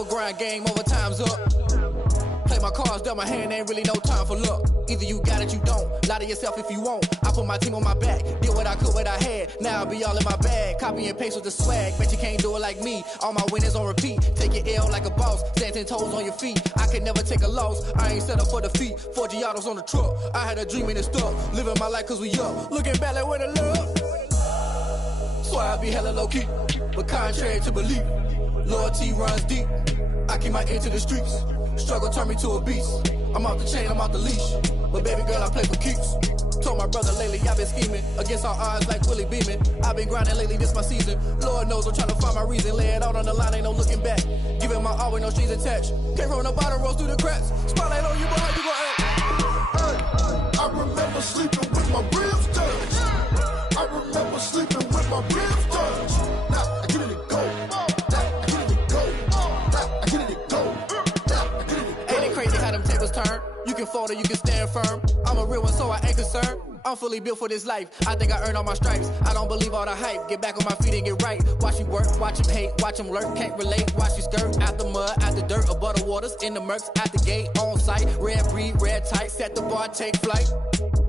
over, grind game over, time's up. Play my cards, dealt my hand, ain't really no time for luck. Either you got it, you don't. Lie to yourself if you won't. I put my team on my back, did what I could, what I had. Now I'll be all in my bag, copy and paste with the swag. Bet you can't do it like me. All my winners on repeat. Take your L like a boss, stand 10 toes on your feet. I can never take a loss, I ain't set up for defeat. 4 Giottos on the truck, I had a dream and it stuck. Living my life cause we up, looking back like where the love. Swear I be hella low key, but contrary to belief, loyalty runs deep. I keep my ear to the streets. Struggle turned me to a beast. I'm off the chain, I'm off the leash. But baby girl, I play for keeps. Told my brother lately, I've been scheming against all odds like Willie Beeman. I've been grinding lately, this my season. Lord knows I'm trying to find my reason. Lay it out on the line, ain't no looking back. Giving my all with no strings attached. Came from the bottom, rose through the cracks. Spotlight on you, boy, how you gon' act? I remember sleeping with my ribs touched. I remember sleeping with my ribs touched. Now I get it go. Now I get it go. Now I get it go. Ain't it crazy how them tables turn? You can fold or you can stand firm. I'm a real one, so I ain't concerned. I'm fully built for this life. I think I earned all my stripes. I don't believe all the hype. Get back on my feet and get right. Watch you work, watch him hate, watch him lurk. Can't relate, watch you skirt. Out the mud, out the dirt, above the waters, in the murks, at the gate, on site. Red breed, red tight, set the bar, take flight.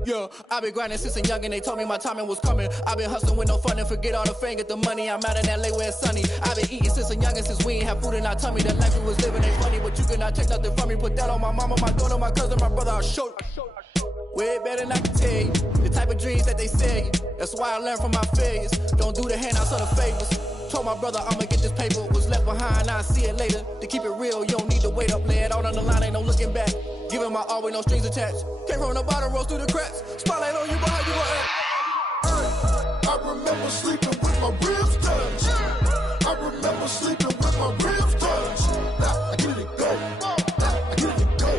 Yeah, I been grinding since a young and they told me my timing was coming. I been hustling with no fun and forget all the fame, get the money. I'm out in LA where it's sunny. I been eating since a young and since we ain't have food in our tummy. The life we was living ain't funny, but you cannot take nothing from me. Put that on my mama, my daughter, my cousin, my brother, I'll show you. Way better than I can tell you. The type of dreams that they sell you. That's why I learned from my failures. Don't do the handouts or the favors. Told my brother I'ma get this paper. Was left behind, I'll see it later. To keep it real, you don't need to wait up. Lay it out on the line, ain't no looking back. Giving my all with no strings attached. Came from the bottom, rose through the cracks. Spotlight on you, boy, how you gon' act? I remember sleeping with my ribs touched. I remember sleeping with my ribs touched. Now I get it go. Now I get it go.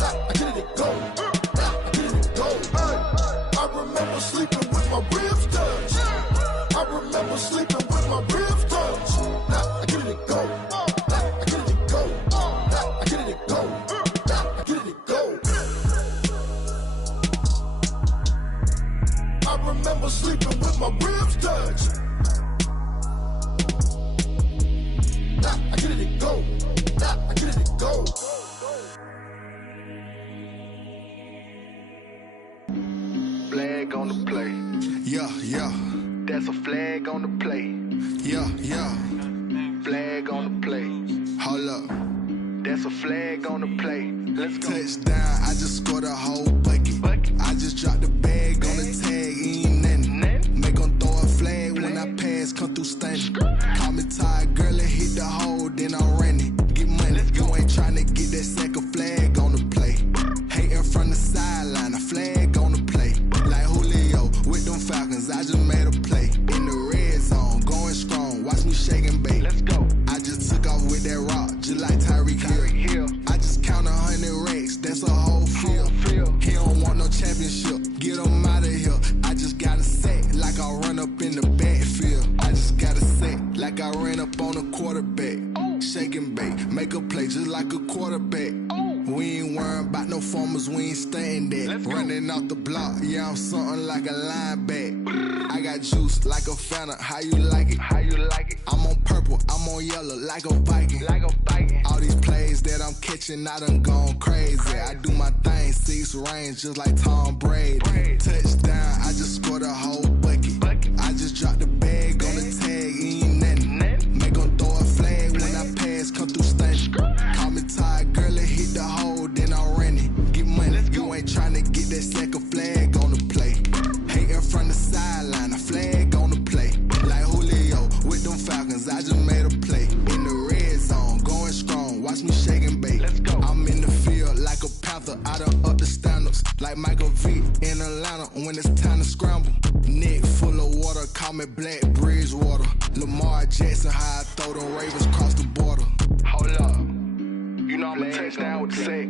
Now I get it go. I remember sleeping with my ribs touched. I remember sleeping with my ribs touched. Now I get it go. Now I get it go. Now I get it go. Now I get it go. I remember sleeping with my ribs touched. Now I get it go. Now I get it go. Flag on the play. Yeah, yeah. That's a flag on the play. Yeah, yeah. Flag on the play. Hold up. That's a flag on the play. Let's go. Touchdown, I just scored a whole bucket. I just dropped the bag on the tag, ain't nothing. Make them throw a flag when I pass, come through stunning. Call me tired, girl, and hit the hole, then I'm running. Get money, you ain't trying to get that second flag on the play. Hating from the sideline, a flag on the play. Like Julio with them Falcons, I just made a play. In the red zone, going strong, watch me shake and bake. Let's go. I just took off with that rock, just like Tyreek Hill. I just count 100 racks, that's a whole field. He don't want no championship, get him out of here. I just got a sack, like I run up in the backfield. I just got a sack, like I ran up on a quarterback. Shake and bake, make a play just like a quarterback. We ain't worrying about no formers, we ain't staying there. Running off the block, yeah, I'm something like a lineback. I got juice like a Fanta, how you like it? How you like it? I'm on purple, I'm on yellow, like a Viking. Like a Viking. All these plays that I'm catching, I done gone crazy. I do my thing, 6 range, just like Tom Brady. Touchdown, I just scored a whole bucket. I just dropped the bag on the tag, ain't nothing. Make them throw a flag when I pass, come through stunning. Call me tired, girl, and hit the hole, then I'm running. Get money, you ain't trying to get that second flag on the play. Hating from the sideline, a flag on the play. Like Julio with them Falcons, I just made a play. In the red zone, going strong, watch me shake and bake. Let's go. I'm in the field like a Panther, I done up the standards. Like Michael Vick in Atlanta when it's time to scramble. Neck full of water, call me Black Bridgewater. Lamar Jackson, how I throw them Ravens across the border. Hold up. You know I'm a touchdown with the sack.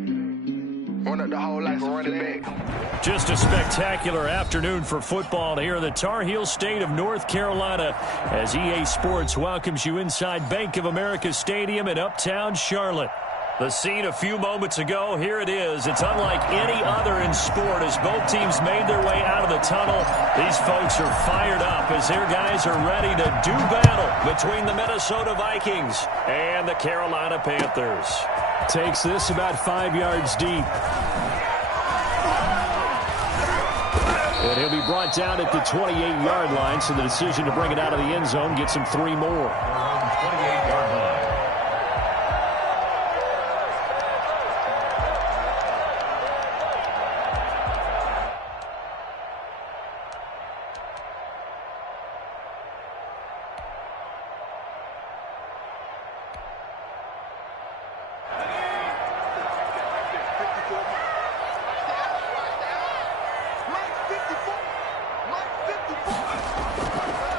Run up the whole life and run it back. Just a spectacular afternoon for football here in the Tar Heel state of North Carolina as EA Sports welcomes you inside Bank of America Stadium in Uptown Charlotte. The scene a few moments ago, here it is. It's unlike any other in sport as both teams made their way out of the tunnel. These folks are fired up as their guys are ready to do battle between the Minnesota Vikings and the Carolina Panthers. Takes this about 5 yards deep. And he'll be brought down at the 28-yard line, so the decision to bring it out of the end zone gets him 3 more. 28-yard line.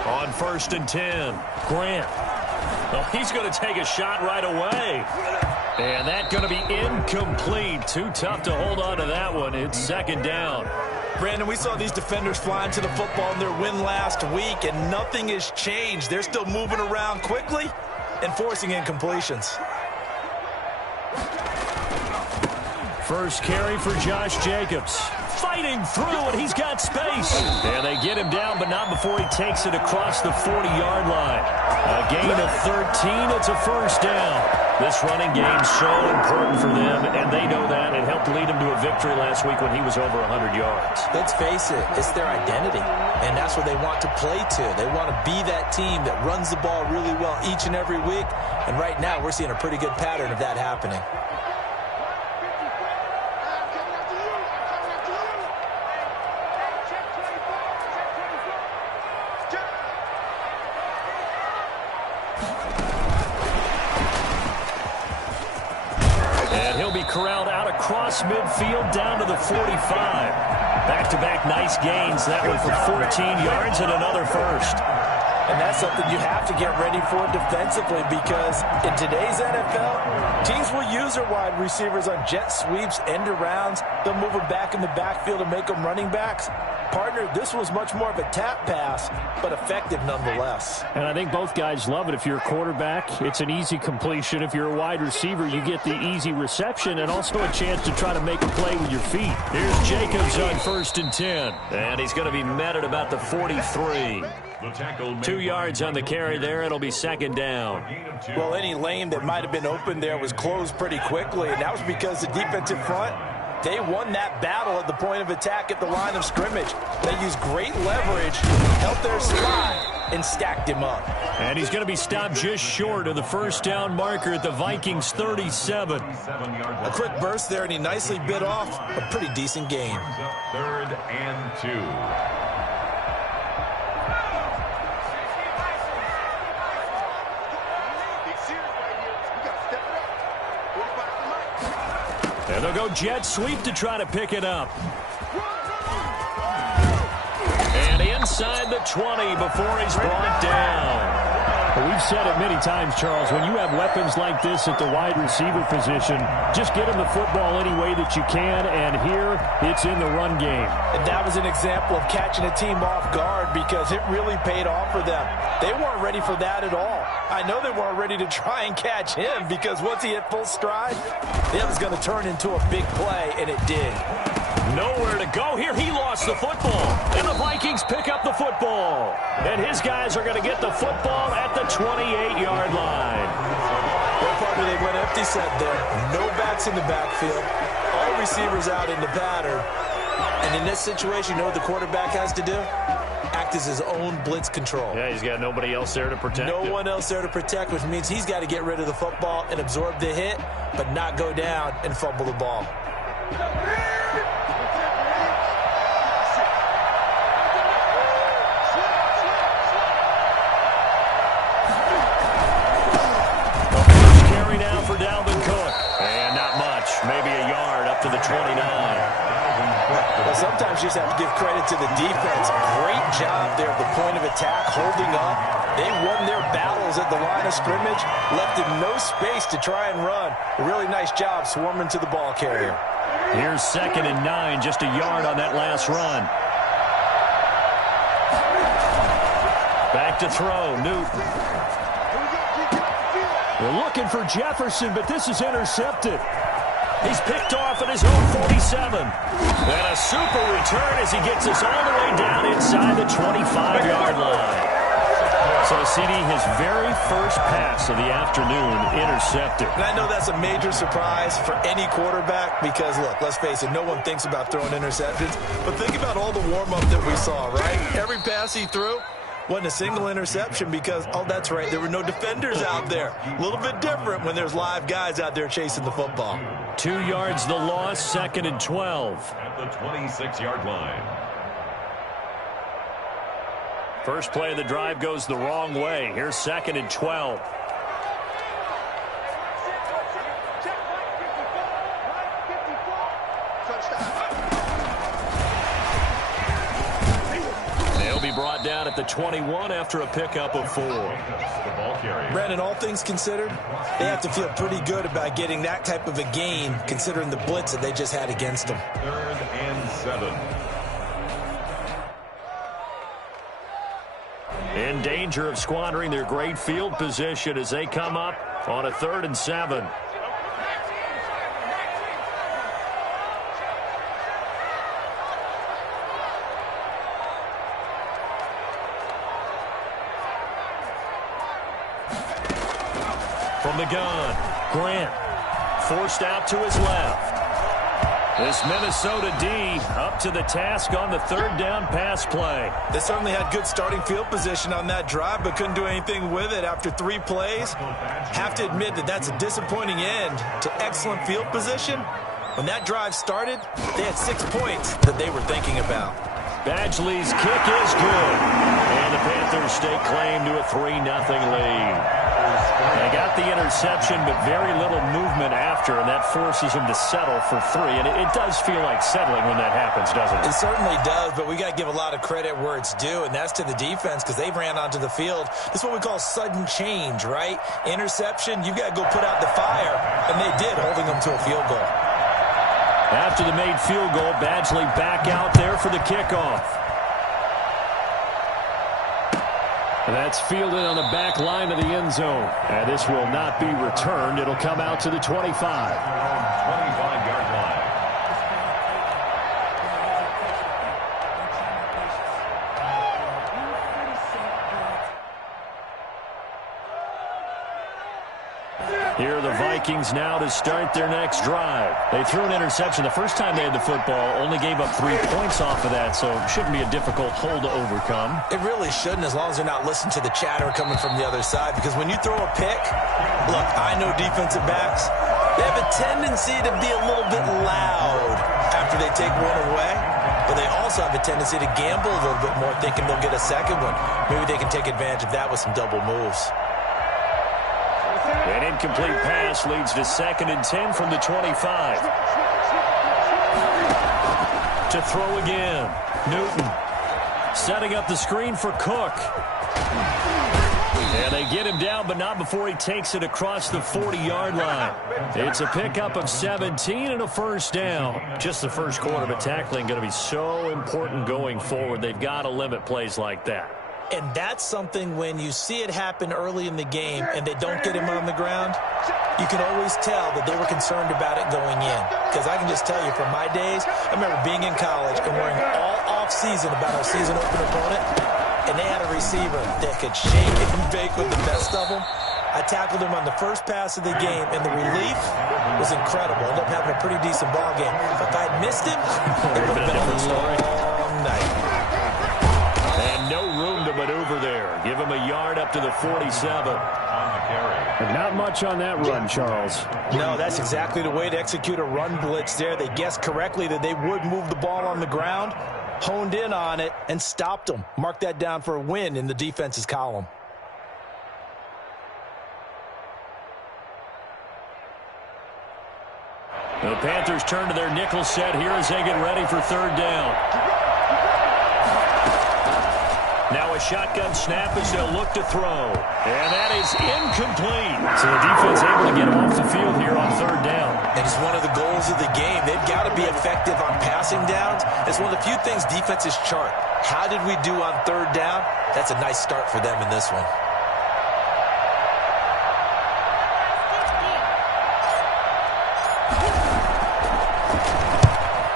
On 1st and 10, Grant. Oh, he's going to take a shot right away. And that's going to be incomplete. Too tough to hold on to that one. It's 2nd down. Brandon, we saw these defenders flying to the football in their win last week, and nothing has changed. They're still moving around quickly and forcing incompletions. First carry for Josh Jacobs. Fighting through, and he's got space. And they get him down, but not before he takes it across the 40-yard line. A gain of 13. It's a 1st down. This running game's so important for them, and they know that. It helped lead him to a victory last week when he was over 100 yards. Let's face it, it's their identity, and that's what they want to play to. They want to be that team that runs the ball really well each and every week, and right now we're seeing a pretty good pattern of that happening. Corralled out across midfield down to the 45. Back-to-back nice gains. That one for 14 yards and another 1st. And that's something you have to get ready for defensively because in today's NFL, teams will use their wide receivers on jet sweeps, end arounds. They'll move them back in the backfield and make them running backs. Partner, this was much more of a tap pass, but effective nonetheless. And I think both guys love it. If you're a quarterback, it's an easy completion. If you're a wide receiver, you get the easy reception and also a chance to try to make a play with your feet. Here's Jacobs on 1st and 10. And he's going to be met at about the 43. 2 yards on the carry there. It'll be 2nd down. Well, any lane that might have been open there was closed pretty quickly, and that was because the defensive front, they won that battle at the point of attack at the line of scrimmage. They used great leverage, held their spot, and stacked him up. And he's going to be stopped just short of the 1st down marker at the Vikings 37. A quick burst there, and he nicely bit off a pretty decent gain. 3rd and 2. And they'll go jet sweep to try to pick it up. And inside the 20 before he's brought down. Well, we've said it many times, Charles, when you have weapons like this at the wide receiver position, just get them the football any way that you can, and here it's in the run game. And that was an example of catching a team off guard because it really paid off for them. They weren't ready for that at all. I know they weren't ready to try and catch him because once he hit full stride, it was going to turn into a big play, and it did. Nowhere to go here. He lost the football. And the Vikings pick up the football. And his guys are going to get the football at the 28-yard line. Well, partner, they went empty set there. No backs in the backfield. All receivers out in the pattern. And in this situation, you know what the quarterback has to do? Act as his own blitz control. Yeah, he's got nobody else there to protect him. No one else there to protect, which means he's got to get rid of the football and absorb the hit, but not go down and fumble the ball. To the 29. Well, sometimes you just have to give credit to the defense. Great job there at the point of attack, holding up. They won their battles at the line of scrimmage, left him no space to try and run. A really nice job swarming to the ball carrier. Here's 2nd and 9, just a yard on that last run. Back to throw, Newton. They're looking for Jefferson, but this is intercepted. He's picked off at his own 47. And a super return as he gets us all the way down inside the 25-yard line. So, CD, his very first pass of the afternoon intercepted. And I know that's a major surprise for any quarterback because, look, let's face it, no one thinks about throwing interceptions. But think about all the warm-up that we saw, right? Every pass he threw wasn't a single interception because, oh, that's right, there were no defenders out there. A little bit different when there's live guys out there chasing the football. 2 yards the loss, 2nd and 12. At the 26-yard line. First play of the drive goes the wrong way. Here's 2nd and 12. They'll be brought down at the 21 after a pickup of 4. Brandon, all things considered, they have to feel pretty good about getting that type of a gain considering the blitz that they just had against them. 3rd and 7. In danger of squandering their great field position as they come up on a 3rd and 7. From the gun, Grant forced out to his left. This Minnesota D up to the task on the 3rd down pass play. They certainly had good starting field position on that drive, but couldn't do anything with it after 3 plays. Have to admit that that's a disappointing end to excellent field position. When that drive started, they had 6 points that they were thinking about. Badgley's kick is good. And the Panthers stake claim to a 3-0 lead. They got the interception, but very little movement after, and that forces them to settle for 3. And it does feel like settling when that happens, doesn't it? It certainly does, but we got to give a lot of credit where it's due, and that's to the defense because they ran onto the field. This is what we call sudden change, right? Interception, you got to go put out the fire, and they did, holding them to a field goal. After the made field goal, Badgley back out there for the kickoff. That's fielded on the back line of the end zone. And this will not be returned. It'll come out to the 25. 25-yard line. Here are the Vikings now to start their next drive. They threw an interception the first time they had the football, only gave up 3 points off of that, so it shouldn't be a difficult hole to overcome. It really shouldn't, as long as they're not listening to the chatter coming from the other side, because when you throw a pick, look, I know defensive backs, they have a tendency to be a little bit loud after they take one away, but they also have a tendency to gamble a little bit more, thinking they'll get a second one. Maybe they can take advantage of that with some double moves. An incomplete pass leads to 2nd and 10 from the 25. To throw again. Newton setting up the screen for Cook. And they get him down, but not before he takes it across the 40-yard line. It's a pickup of 17 and a 1st down. Just the first quarter, but tackling going to be so important going forward. They've got to limit plays like that. And that's something when you see it happen early in the game and they don't get him on the ground, you can always tell that they were concerned about it going in. Because I can just tell you from my days, I remember being in college and worrying all off-season about our season opener opponent, and they had a receiver that could shake and bake with the best of them. I tackled him on the first pass of the game, and the relief was incredible. Ended up having a pretty decent ball game. But if I had missed him, it would have been a long night. And no room to maneuver there. Give him a yard up to the 47. On the carry. And not much on that run, Charles. No, that's exactly the way to execute a run blitz there. They guessed correctly that they would move the ball on the ground, honed in on it, and stopped them. Mark that down for a win in the defense's column. The Panthers turn to their nickel set here as they get ready for 3rd down. Now a shotgun snap as they'll look to throw. And that is incomplete. So the defense able to get off the field here on 3rd down. And it's one of the goals of the game. They've got to be effective on passing downs. It's one of the few things defenses chart. How did we do on 3rd down? That's a nice start for them in this one.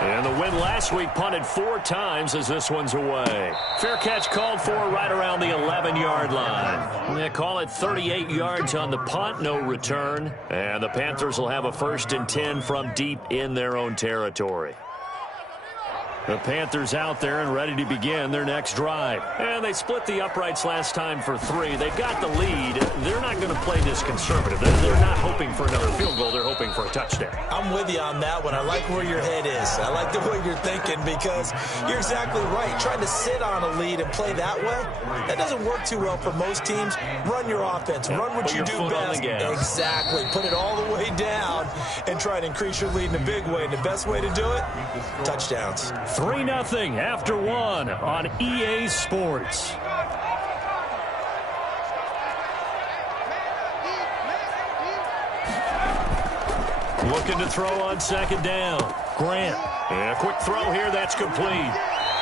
And the win last week punted 4 times as this one's away. Fair catch called for right around the 11-yard line. They call it 38 yards on the punt, no return. And the Panthers will have a 1st and 10 from deep in their own territory. The Panthers out there and ready to begin their next drive. And they split the uprights last time for 3. They've got the lead. They're not going to play this conservative. They're not hoping for another field goal. They're hoping for a touchdown. I'm with you on that one. I like where your head is. I like the way you're thinking because you're exactly right. Trying to sit on a lead and play that way, that doesn't work too well for most teams. Run your offense. Run what you do best. Exactly. Put it all the way down and try to increase your lead in a big way. And the best way to do it, touchdowns. 3-0 after 1 on EA Sports. Looking to throw on 2nd down. Grant. And a quick throw here. That's complete.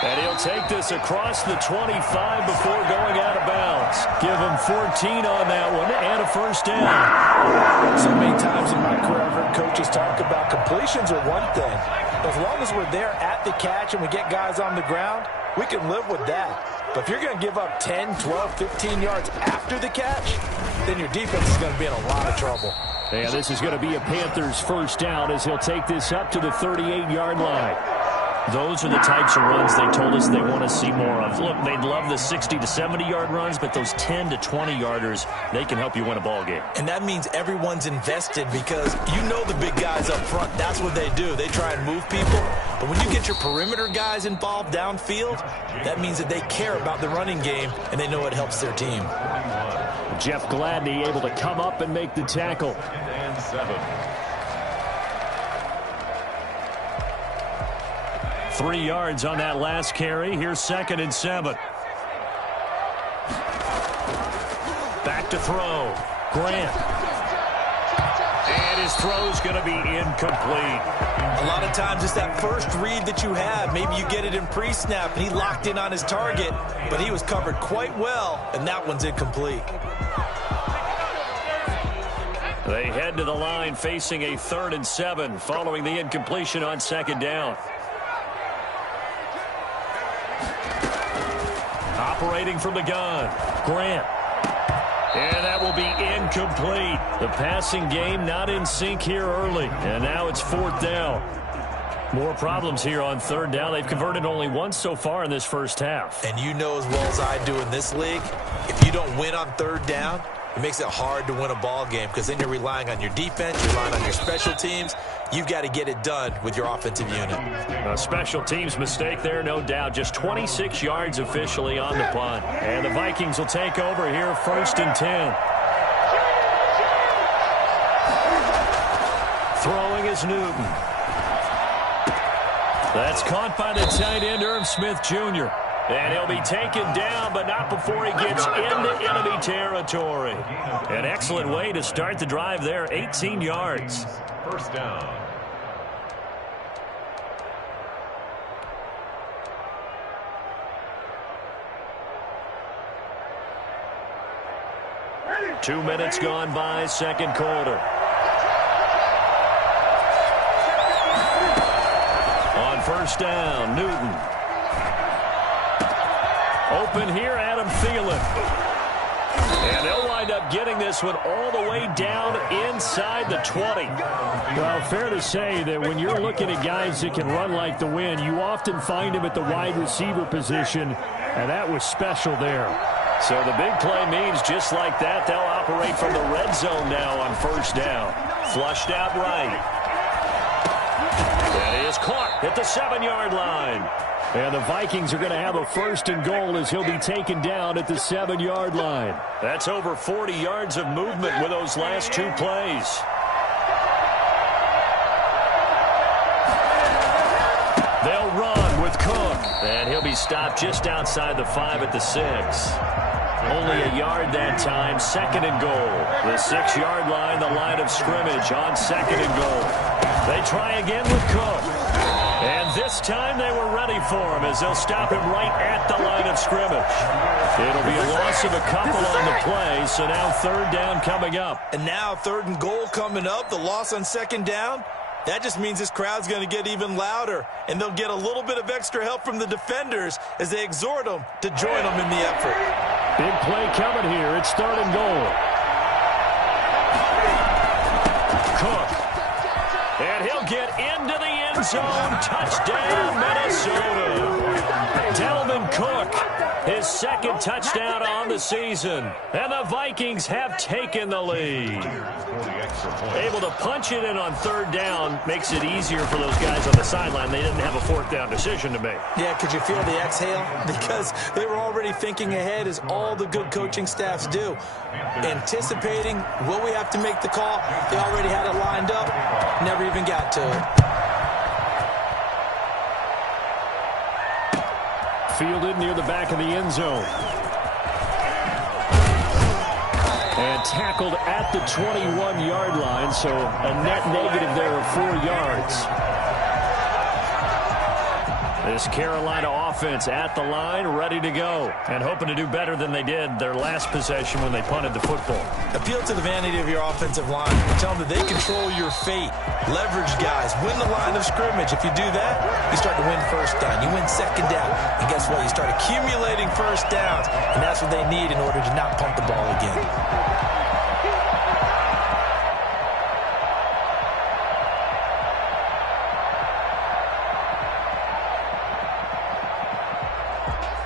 And he'll take this across the 25 before going out of bounds. Give him 14 on that one and a 1st down. So many times in my career, I've heard coaches talk about completions are one thing. As long as we're there at the catch and we get guys on the ground, we can live with that. But if you're going to give up 10, 12, 15 yards after the catch, then your defense is going to be in a lot of trouble. And this is going to be a Panthers 1st down as he'll take this up to the 38-yard line. Those are the types of runs they told us they want to see more of. Look, they'd love the 60 to 70-yard runs, but those 10 to 20-yarders, they can help you win a ball game. And that means everyone's invested because you know the big guys up front, that's what they do. They try and move people. But when you get your perimeter guys involved downfield, that means that they care about the running game and they know it helps their team. Jeff Gladney able to come up and make the tackle. And 7. 3 yards on that last carry. Here's 2nd and 7. Back to throw. Grant. And his throw's going to be incomplete. A lot of times it's that first read that you have. Maybe you get it in pre-snap and he locked in on his target, but he was covered quite well, and that one's incomplete. They head to the line facing a 3rd and 7 following the incompletion on 2nd down. Operating from the gun, Grant. And that will be incomplete. The passing game not in sync here early. And now it's 4th down. More problems here on 3rd down. They've converted only once so far in this first half. And you know as well as I do in this league, if you don't win on 3rd down, it makes it hard to win a ball game because then you're relying on your defense, you're relying on your special teams. You've got to get it done with your offensive unit. A special teams mistake there, no doubt. Just 26 yards officially on the punt. And the Vikings will take over here, 1st and 10. Throwing is Newton. That's caught by the tight end, Irv Smith Jr. And he'll be taken down, but not before he gets into enemy territory. An excellent way to start the drive there, 18 yards. 1st down. Two minutes gone by, 2nd quarter. On 1st down, Newton. Open here, Adam Thielen. And they'll wind up getting this one all the way down inside the 20. Well, fair to say that when you're looking at guys that can run like the wind, you often find them at the wide receiver position, and that was special there. So the big play means just like that, they'll operate from the red zone now on 1st down. Flushed out right. That is caught at the 7-yard line. And the Vikings are going to have a 1st and goal as he'll be taken down at the 7-yard line. That's over 40 yards of movement with those last 2 plays. They'll run with Cook. And he'll be stopped just outside the 5 at the 6. Only a yard that time, 2nd and goal. The 6-yard line, the line of scrimmage on 2nd and goal. They try again with Cook. And this time they were ready for him as they'll stop him right at the line of scrimmage. It'll be a loss of a couple on the play, so now 3rd down coming up. And now 3rd and goal coming up, the loss on 2nd down. that just means this crowd's going to get even louder, and they'll get a little bit of extra help from the defenders as they exhort them to join them in the effort. Big play coming here. It's 3rd and goal. Cook. And he'll get into the end zone. Touchdown, Minnesota. Dalvin Cook, his 2nd touchdown on the season. And the Vikings have taken the lead. Able to punch it in on 3rd down makes it easier for those guys on the sideline. They didn't have a 4th down decision to make. Yeah, could you feel the exhale? Because they were already thinking ahead, as all the good coaching staffs do. Anticipating, will we have to make the call? They already had it lined up. Never even got to it. Fielded near the back of the end zone. And tackled at the 21-yard line, so a net negative there of 4 yards. This Carolina offense at the line, ready to go, and hoping to do better than they did their last possession when they punted the football. Appeal to the vanity of your offensive line. Tell them that they control your fate. Leverage guys. Win the line of scrimmage. If you do that, you start to win 1st down. You win 2nd down. And guess what? You start accumulating 1st downs, and that's what they need in order to not punt the ball again.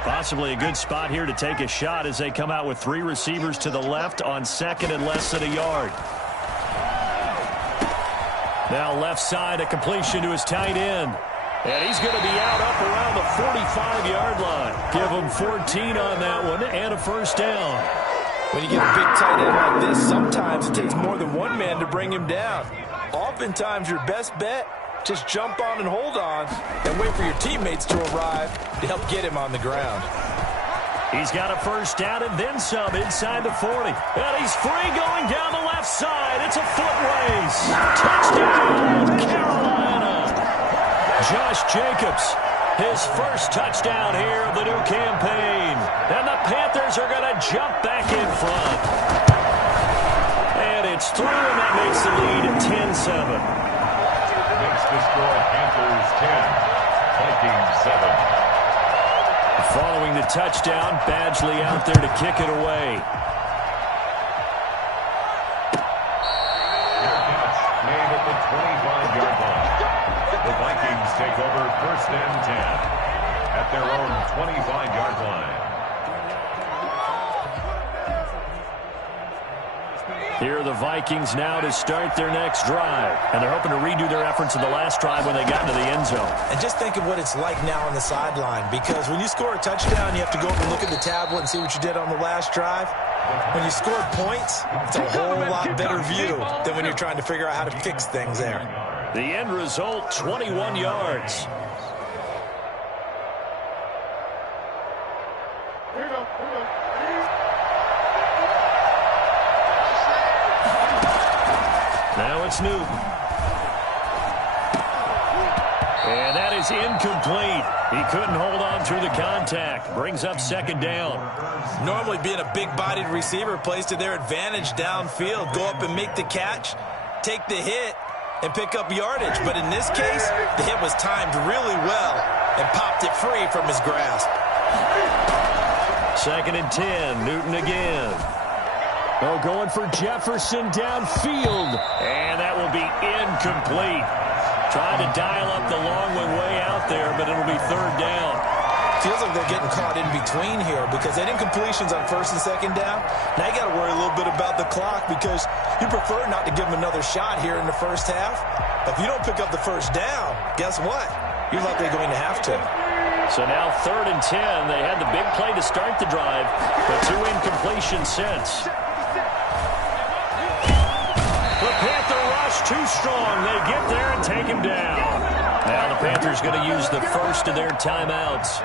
Possibly a good spot here to take a shot as they come out with 3 receivers to the left on 2nd and less than a yard. Now left side, a completion to his tight end. And he's going to be out up around the 45-yard line. Give him 14 on that one and a 1st down. When you get a big tight end like this, sometimes it takes more than one man to bring him down. Oftentimes your best bet, just jump on and hold on and wait for your teammates to arrive to help get him on the ground. He's got a 1st down and then some inside the 40. And he's free going down the left side. It's a foot race. Touchdown, Carolina. Josh Jacobs, his 1st touchdown here of the new campaign. And the Panthers are going to jump back in front. And it's through, and that makes the lead at 10-7. Makes the score Panthers 10, Vikings 7. Following the touchdown, Badgley out there to kick it away. Fair catch made at the 25-yard line. The Vikings take over 1st and 10 at their own 25-yard line. Here are the Vikings now to start their next drive. And they're hoping to redo their efforts in the last drive when they got into the end zone. And just think of what it's like now on the sideline, because when you score a touchdown, you have to go over and look at the tablet and see what you did on the last drive. When you scored points, it's a whole lot better view than when you're trying to figure out how to fix things there. The end result, 21 yards. Now it's Newton. And that is incomplete. He couldn't hold on through the contact. Brings up 2nd down. Normally being a big-bodied receiver plays to their advantage downfield. Go up and make the catch, take the hit, and pick up yardage. But in this case, the hit was timed really well and popped it free from his grasp. 2nd and 10. Newton again. Oh, going for Jefferson downfield. And that will be incomplete. Trying to dial up the long way out there, but it'll be 3rd down. Feels like they're getting caught in between here because they had incompletions on 1st and 2nd down. Now you got to worry a little bit about the clock because you prefer not to give them another shot here in the 1st half. If you don't pick up the 1st down, guess what? You're likely going to have to. So now 3rd and 10. They had the big play to start the drive, but 2 incompletions since. The Panther rush too strong. They get there and take him down. Now the Panthers going to use the first of their timeouts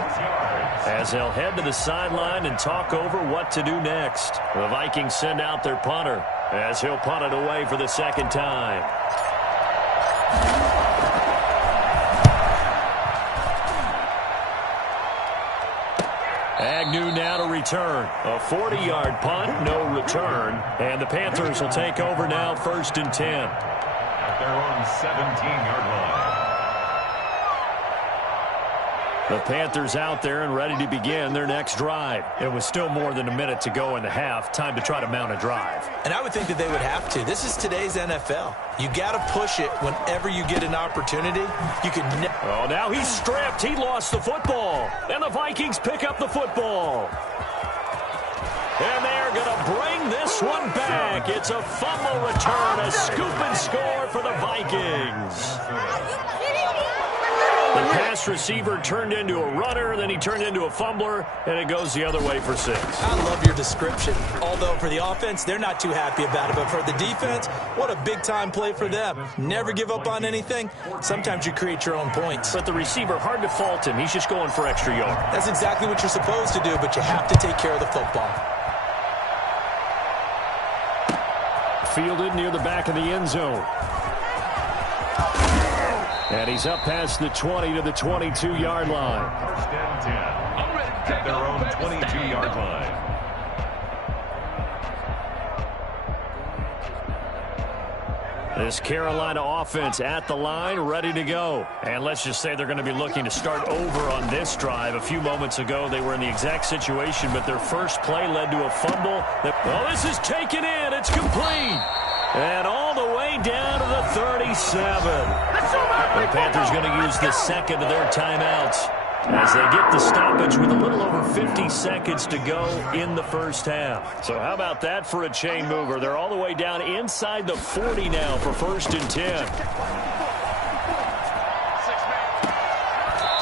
as they'll head to the sideline and talk over what to do next. The Vikings send out their punter as he'll punt it away for the 2nd time. Agnew now to return. A 40-yard punt, no return. And the Panthers will take over now 1st and 10. at their own 17-yard line. The Panthers out there and ready to begin their next drive. It was still more than a minute to go in the half. Time to try to mount a drive. And I would think that they would have to. This is today's NFL. You got to push it whenever you get an opportunity. You can. Oh, now he's stripped. He lost the football. And the Vikings pick up the football. And they're going to bring this one back. It's a fumble return, a scoop and score for the Vikings. The pass receiver turned into a runner, then he turned into a fumbler, and it goes the other way for 6. I love your description. Although for the offense, they're not too happy about it. But for the defense, what a big-time play for them. Never give up on anything. Sometimes you create your own points. But the receiver, hard to fault him. He's just going for extra yard. That's exactly what you're supposed to do, but you have to take care of the football. Fielded near the back of the end zone. And he's up past the 20 to the 22-yard line. First and 10 at their own 22-yard line. This Carolina offense at the line, ready to go. And let's just say they're going to be looking to start over on this drive. A few moments ago, they were in the exact situation, but their first play led to a fumble. Oh, this is taken in. It's complete. And all the way down to the 37. The Panthers going to use the second of their timeouts as they get the stoppage with a little over 50 seconds to go in the first half. So how about that for a chain mover? They're all the way down inside the 40 now for 1st and 10.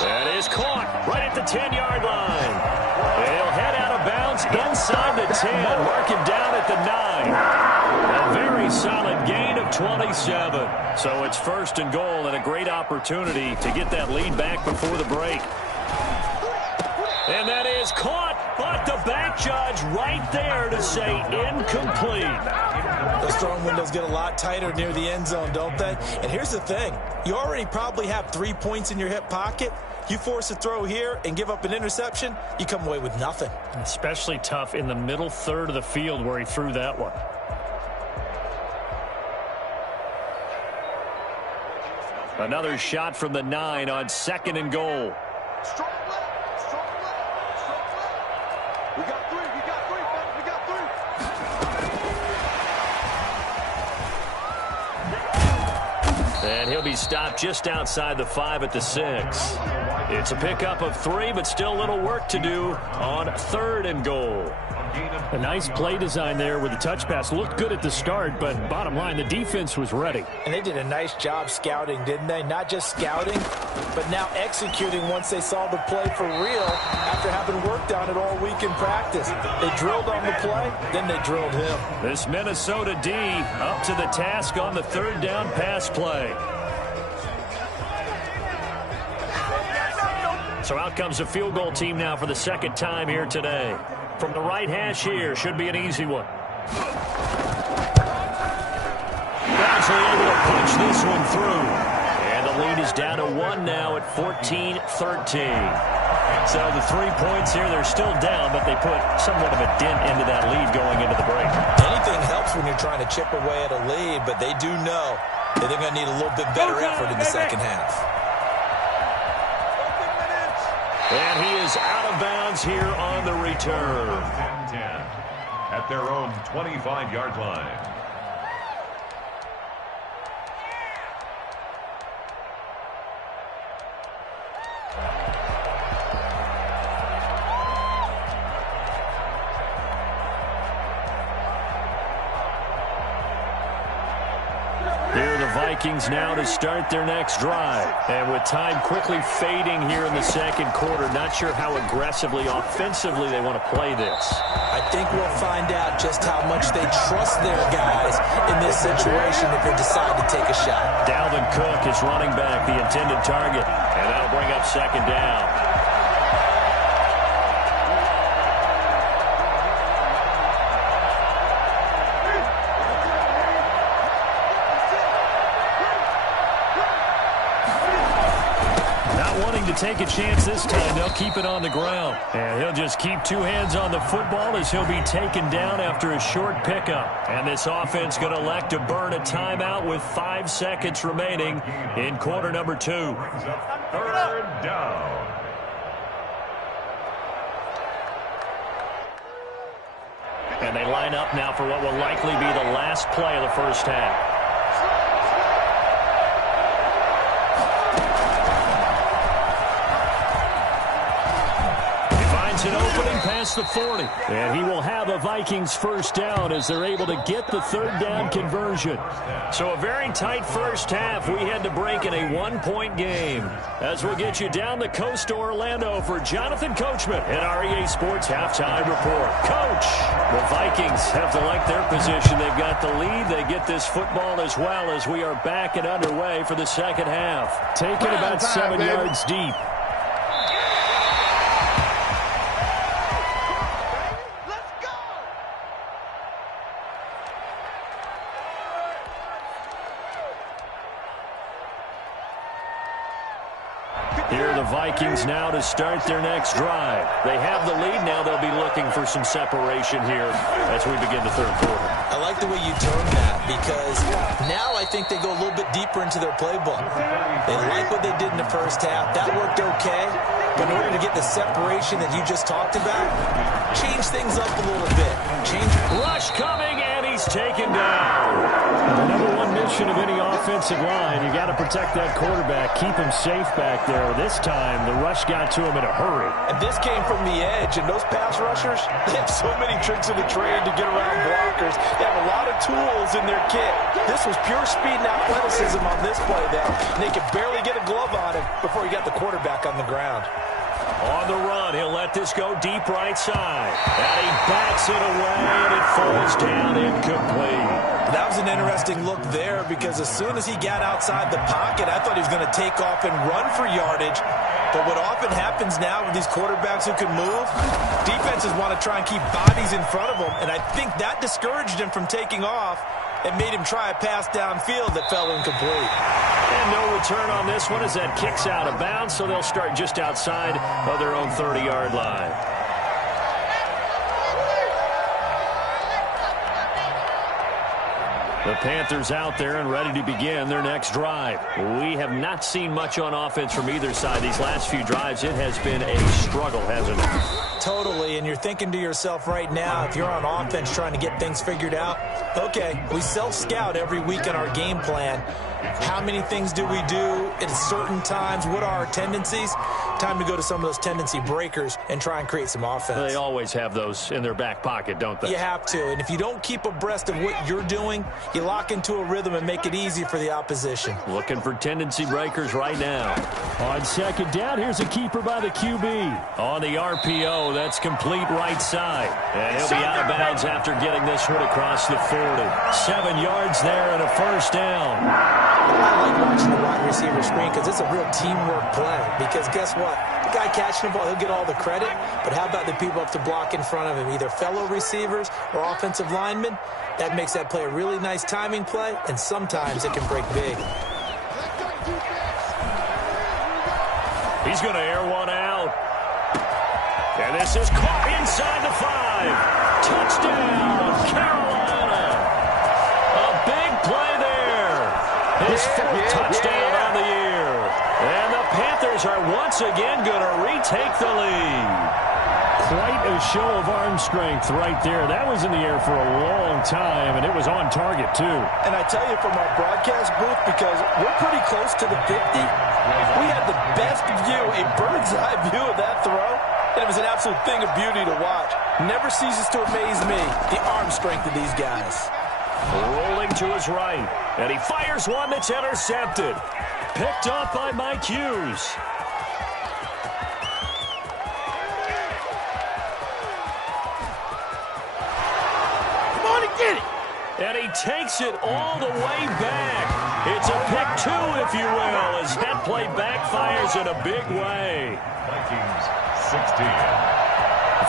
That is caught right at the 10-yard line. He'll head out of bounds inside the 10. Mark him down at the 9. A very solid gain of 27. So it's 1st and goal and a great opportunity to get that lead back before the break. And that is caught, but the back judge right there to say incomplete. Those throwing windows get a lot tighter near the end zone, don't they? And here's the thing. You already probably have 3 points in your hip pocket. You force a throw here and give up an interception, you come away with nothing. Especially tough in the middle third of the field where he threw that one. Another shot from the 9 on 2nd and goal. Strong left, strong left, strong left. We got 3, we got 3, fellas, we got 3. And he'll be stopped just outside the 5 at the 6. It's a pickup of 3, but still a little work to do on 3rd and goal. A nice play design there with the touch pass. Looked good at the start, but bottom line, the defense was ready. And they did a nice job scouting, didn't they? Not just scouting, but now executing once they saw the play for real after having worked on it all week in practice. They drilled on the play, then they drilled him. This Minnesota D up to the task on the 3rd down pass play. So out comes the field goal team now for the 2nd time here today. From the right hash here, should be an easy one. Actually able to punch this one through. And the lead is down to 1 now at 14-13. So the 3 points here, they're still down, but they put somewhat of a dent into that lead going into the break. Anything helps when you're trying to chip away at a lead, but they do know that they're going to need a little bit better effort in the second half. And he is out of bounds here on the return. 10 at their own 25-yard line. Here are the Vikings now to start their next drive. And with time quickly fading here in the 2nd quarter, not sure how aggressively, offensively they want to play this. I think we'll find out just how much they trust their guys in this situation if they decide to take a shot. Dalvin Cook is running back, the intended target. And that'll bring up 2nd down. take a chance this time. They'll keep it on the ground. And he'll just keep two hands on the football as he'll be taken down after a short pickup. And this offense going to elect to burn a timeout with 5 seconds remaining in quarter number 2. Third down. And they line up now for what will likely be the last play of the first half. An opening past the 40. And he will have a Vikings first down as they're able to get the third down conversion. So a very tight first half. We had to break in a 1-point game. As we'll get you down the coast to Orlando for Jonathan Coachman at REA Sports Halftime Report. Coach, the Vikings have to like their position. They've got the lead. They get this football as well as we are back and underway for the second half. Taken about 7 yards deep. Here are the Vikings now to start their next drive. They have the lead. Now they'll be looking for some separation here as we begin the third quarter. I like the way you term that because now I think they go a little bit deeper into their playbook. They like what they did in the first half. That worked okay. But in order to get the separation that you just talked about, change things up a little bit. Rush coming, and he's taken down. The number one mission of any offensive line, you got to protect that quarterback, keep him safe back there. This time, the rush got to him in a hurry. And this came from the edge, and those pass rushers, they have so many tricks in the trade to get around blockers. They have a lot of tools in their kit. This was pure speed and athleticism on this play, though. And they could barely get a glove on him before he got the quarterback on the ground. On the run, he'll let this go deep right side. And he backs it away, and it falls down incomplete. That was an interesting look there because as soon as he got outside the pocket, I thought he was going to take off and run for yardage. But what often happens now with these quarterbacks who can move, defenses want to try and keep bodies in front of them, and I think that discouraged him from taking off and made him try a pass downfield that fell incomplete. And no return on this one as that kicks out of bounds, so they'll start just outside of their own 30-yard line. The Panthers out there and ready to begin their next drive. We have not seen much on offense from either side. These last few drives, it has been a struggle, hasn't it? Totally, and you're thinking to yourself right now, if you're on offense trying to get things figured out, okay, we self-scout every week on our game plan. How many things do we do at certain times? What are our tendencies? Time to go to some of those tendency breakers and try and create some offense. They always have those in their back pocket, don't they? You have to, and if you don't keep abreast of what you're doing, you lock into a rhythm and make it easy for the opposition. Looking for tendency breakers right now. On second down, here's a keeper by the QB. On the RPO, that's complete right side. And he'll be out of bounds after getting this one across the 40. 7 yards there and a first down. I like watching the wide receiver screen because it's a real teamwork play. Because guess what? The guy catching the ball, he'll get all the credit. But how about the people up to block in front of him, either fellow receivers or offensive linemen? That makes that play a really nice timing play, and sometimes it can break big. He's going to air one out. And this is caught inside the 5. Touchdown, Carolina. A big play there. His fourth touchdown on the year. And the Panthers are once again going to retake the lead. Quite a show of arm strength right there. That was in the air for a long time, and it was on target, too. And I tell you from our broadcast booth, because we're pretty close to the 50, we had the best view, a bird's-eye view of that throw, and it was an absolute thing of beauty to watch. Never ceases to amaze me, the arm strength of these guys. Rolling to his right, and he fires one that's intercepted. Picked up by Mike Hughes. And he takes it all the way back. It's a pick 2, if you will, as that play backfires in a big way. Vikings 16.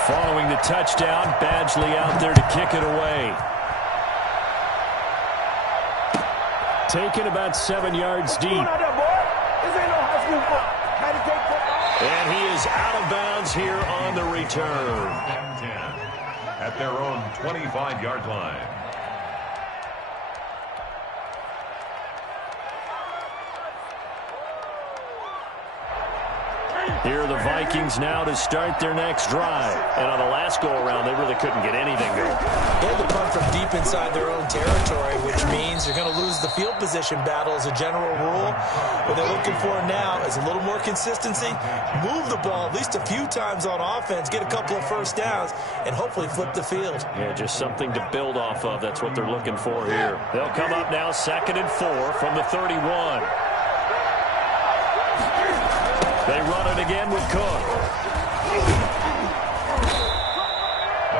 Following the touchdown, Badgley out there to kick it away. Taken about 7 yards deep. And he is out of bounds here on the return. At their own 25-yard line. Here are the Vikings now to start their next drive. And on the last go-around, they really couldn't get anything going. They had to punt from deep inside their own territory, which means you're going to lose the field position battle as a general rule. What they're looking for now is a little more consistency, move the ball at least a few times on offense, get a couple of first downs, and hopefully flip the field. Yeah, just something to build off of. That's what they're looking for here. They'll come up now 2nd and 4 from the 31. They run it again with Cook.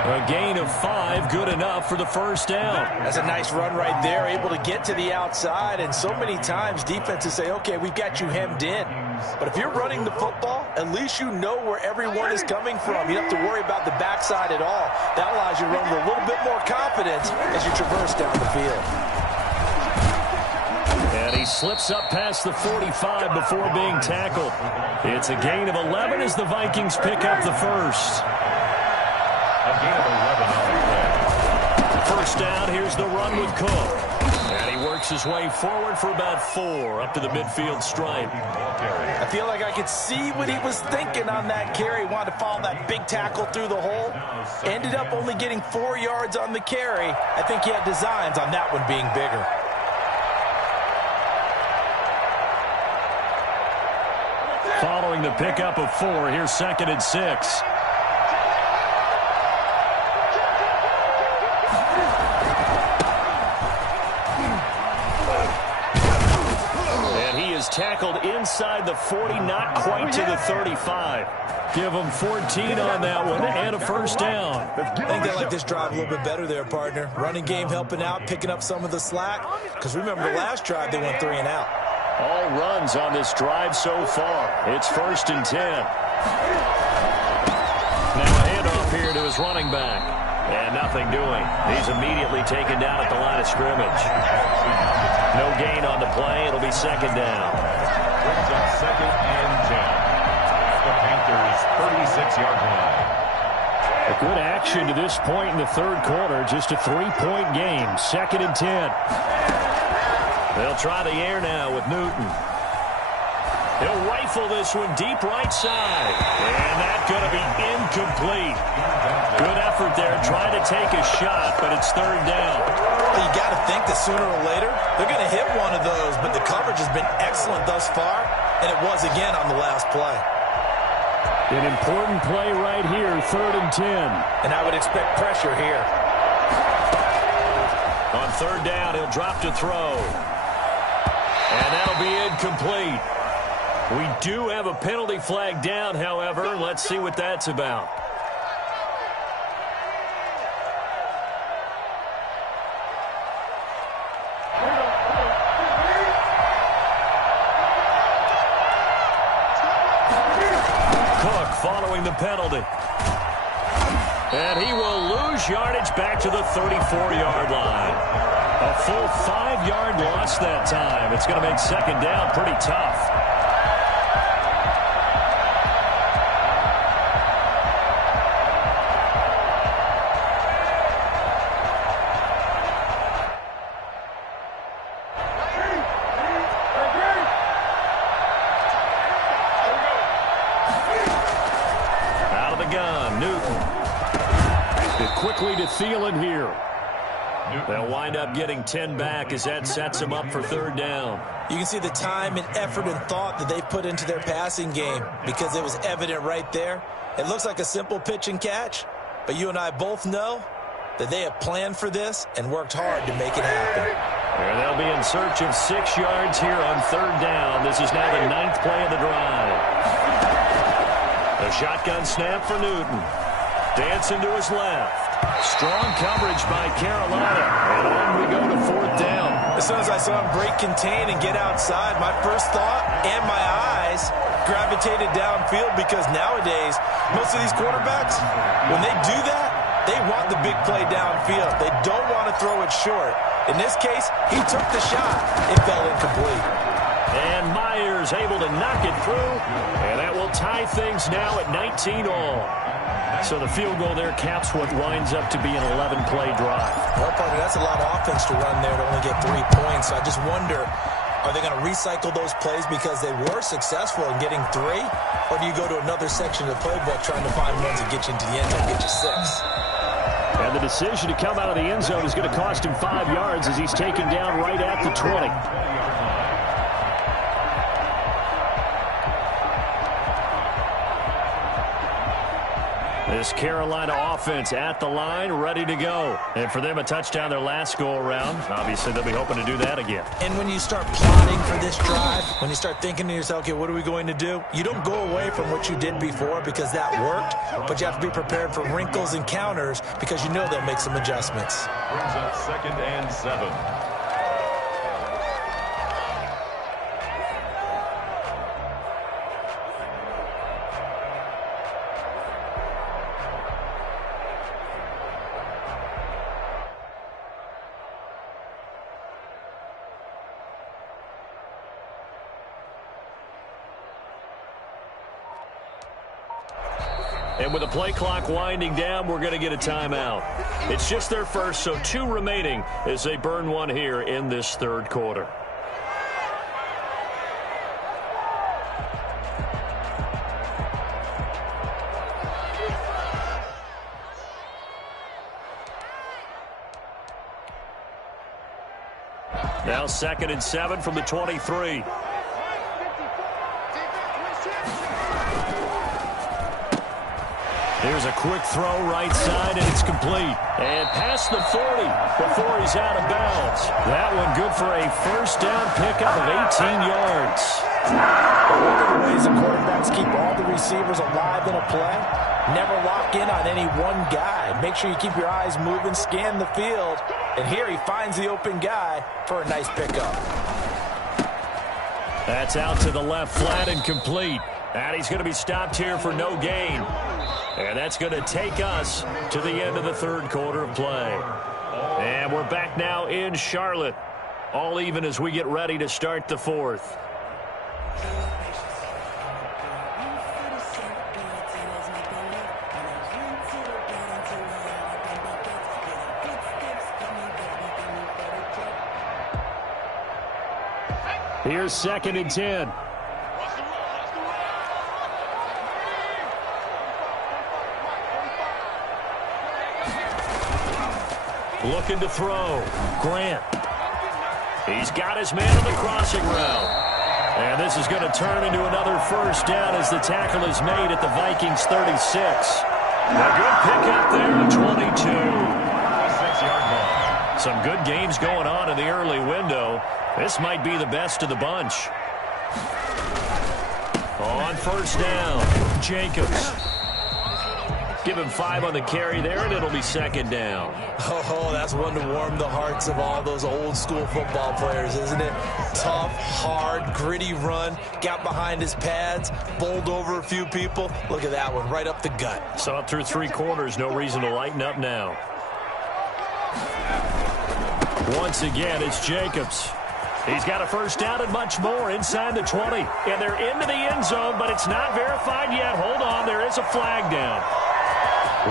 A gain of 5, good enough for the first down. That's a nice run right there, able to get to the outside. And so many times defenses say, okay, we've got you hemmed in. But if you're running the football, at least you know where everyone is coming from. You don't have to worry about the backside at all. That allows you to run with a little bit more confidence as you traverse down the field. And he slips up past the 45 before being tackled. It's a gain of 11 as the Vikings pick up the first. A gain of 11 on the play. First down, here's the run with Cook. And he works his way forward for about 4 up to the midfield stripe. I feel like I could see what he was thinking on that carry. He wanted to follow that big tackle through the hole. Ended up only getting 4 yards on the carry. I think he had designs on that one being bigger. Following the pickup of 4, here's 2nd and 6. And he is tackled inside the 40, not quite to the 35. Give him 14 on that one and a first down. I think they like this drive a little bit better there, partner. Running game helping out, picking up some of the slack. Because remember the last drive, they went 3 and out. All runs on this drive so far. It's 1st and 10. Now a handoff here to his running back. And nothing doing. He's immediately taken down at the line of scrimmage. No gain on the play. It'll be 2nd down. Brings up 2nd and 10. The Panthers' 36-yard line. A good action to this point in the 3rd quarter. Just a 3-point game. 2nd and 10. They'll try the air now with Newton. He'll rifle this one deep right side. And that's going to be incomplete. Good effort there trying to take a shot, but it's 3rd down. Well, you got to think that sooner or later they're going to hit one of those, but the coverage has been excellent thus far, and it was again on the last play. An important play right here, 3rd and 10. And I would expect pressure here. On 3rd down, he'll drop to throw. And that'll be incomplete. We do have a penalty flag down, however. Let's see what that's about. Cook following the penalty. And he will lose yardage back to the 34-yard line. A full 5-yard loss that time. It's going to make 2nd down pretty tough. Out of the gun, Newton. Quickly to Thielen here. They'll wind up getting 10 back as that sets them up for 3rd down. You can see the time and effort and thought that they put into their passing game because it was evident right there. It looks like a simple pitch and catch, but you and I both know that they have planned for this and worked hard to make it happen. And they'll be in search of 6 yards here on 3rd down. This is now the 9th play of the drive. A shotgun snap for Newton. Dancing to his left. Strong coverage by Carolina. And on we go to 4th down. As soon as I saw him break contain and get outside, my first thought and my eyes gravitated downfield because nowadays, most of these quarterbacks, when they do that, they want the big play downfield. They don't want to throw it short. In this case, he took the shot. It fell incomplete. And Myers able to knock it through. And that will tie things now at 19 all. So the field goal there caps what winds up to be an 11-play drive. Well, partner, that's a lot of offense to run there to only get 3 points. I just wonder, are they going to recycle those plays because they were successful in getting 3? Or do you go to another section of the playbook trying to find ones that get you into the end zone, get you 6? And the decision to come out of the end zone is going to cost him 5 yards as he's taken down right at the 20. This Carolina offense at the line, ready to go. And for them, a touchdown their last go-around. Obviously, they'll be hoping to do that again. And when you start plotting for this drive, when you start thinking to yourself, okay, what are we going to do? You don't go away from what you did before because that worked, but you have to be prepared for wrinkles and counters because you know they'll make some adjustments. Brings up 2nd and 7. And with the play clock winding down, we're going to get a timeout. It's just their first, so 2 remaining as they burn one here in this third quarter. Now 2nd and 7 from the 23. Here's a quick throw right side, and it's complete. And past the 40 before he's out of bounds. That one good for a first down pickup of 18 yards. One of the ways the quarterbacks keep all the receivers alive in a play, never lock in on any one guy. Make sure you keep your eyes moving, scan the field. And here he finds the open guy for a nice pickup. That's out to the left, flat and complete. And he's going to be stopped here for no gain. And that's going to take us to the end of the third quarter of play. And we're back now in Charlotte. All even as we get ready to start the fourth. Here's 2nd and 10. Looking to throw. Grant. He's got his man on the crossing route. And this is going to turn into another first down as the tackle is made at the Vikings 36. A good pickup there at 22. 6-yard line. Some good games going on in the early window. This might be the best of the bunch. On first down, Jacobs. Give him 5 on the carry there, and it'll be 2nd down. Oh, that's one to warm the hearts of all those old-school football players, isn't it? Tough, hard, gritty run, got behind his pads, bowled over a few people. Look at that one, right up the gut. So up through 3 quarters, no reason to lighten up now. Once again, it's Jacobs. He's got a first down and much more inside the 20. And they're into the end zone, but it's not verified yet. Hold on, there is a flag down.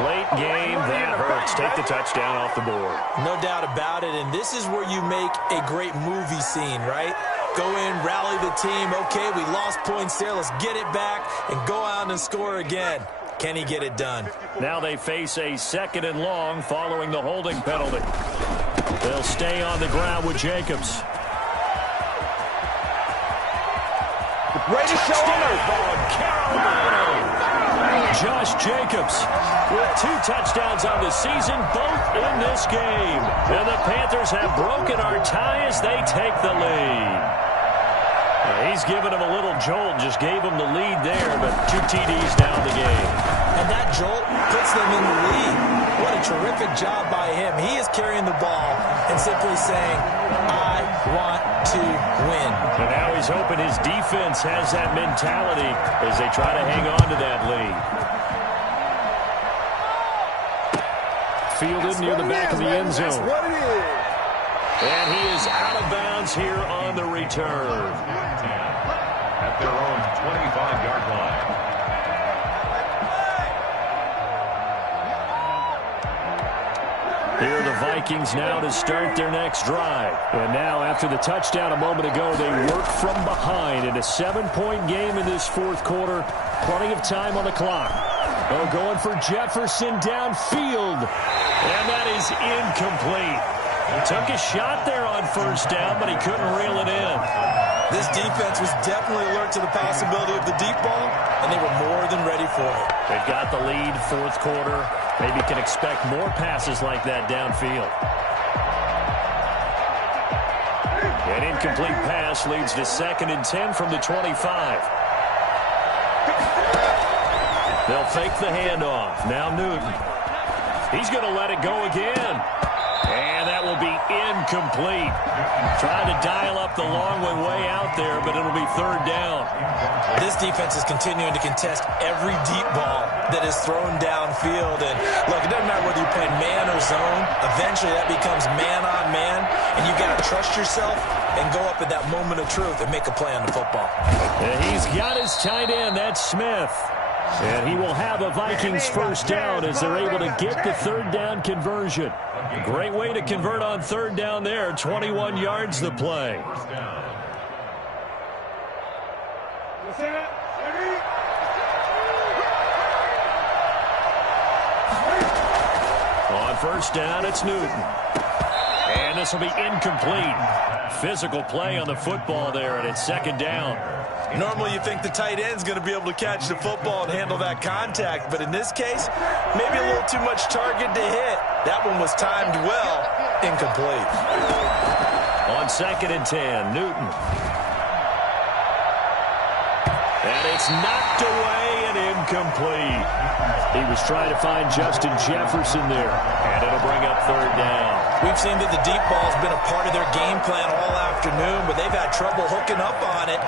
Late game, that hurts. Take the touchdown off the board. No doubt about it, and this is where you make a great movie scene, right? Go in, rally the team. Okay, we lost points there. Let's get it back and go out and score again. Can he get it done? Now they face a 2nd and long following the holding penalty. They'll stay on the ground with Jacobs. Ready to show on Carolina. Josh Jacobs with 2 touchdowns on the season, both in this game. And the Panthers have broken our tie as they take the lead. He's given him a little jolt, just gave him the lead there, but 2 TDs down the game. And that jolt puts them in the lead. What a terrific job by him. He is carrying the ball and simply saying, I want to win. And now he's hoping his defense has that mentality as they try to hang on to that lead. Fielded near the back of the end zone. That's what it is. And he is out of bounds Vikings here on the return. At their own 25-yard line. Here are the Vikings now to start their next drive. And now, after the touchdown a moment ago, they work from behind in a 7-point game in this fourth quarter. Plenty of time on the clock. Oh, going for Jefferson downfield. And that is incomplete. He took a shot there on first down, but he couldn't reel it in. This defense was definitely alert to the possibility of the deep ball, and they were more than ready for it. They've got the lead, fourth quarter. Maybe can expect more passes like that downfield. An incomplete pass leads to 2nd and 10 from the 25. They'll fake the handoff. Now Newton. He's going to let it go again. And that will be incomplete. Trying to dial up the long one way out there, but it'll be 3rd down. This defense is continuing to contest every deep ball that is thrown downfield. And look, it doesn't matter whether you're playing man or zone. Eventually that becomes man on man. And you got to trust yourself and go up at that moment of truth and make a play on the football. And he's got his tight end. That's Smith. And he will have a Vikings first down as they're able to get the 3rd down conversion. Great way to convert on 3rd down there. 21 yards the play. On first down, it's Newton. And this will be incomplete. Physical play on the football there, and it's 2nd down. Normally you think the tight end's going to be able to catch the football and handle that contact, but in this case, maybe a little too much target to hit. That one was timed well, incomplete. On 2nd and 10, Newton. And it's knocked away and incomplete. He was trying to find Justin Jefferson there, and it'll bring up 3rd down. We've seen that the deep ball's been a part of their game plan all afternoon, but they've had trouble hooking up on it,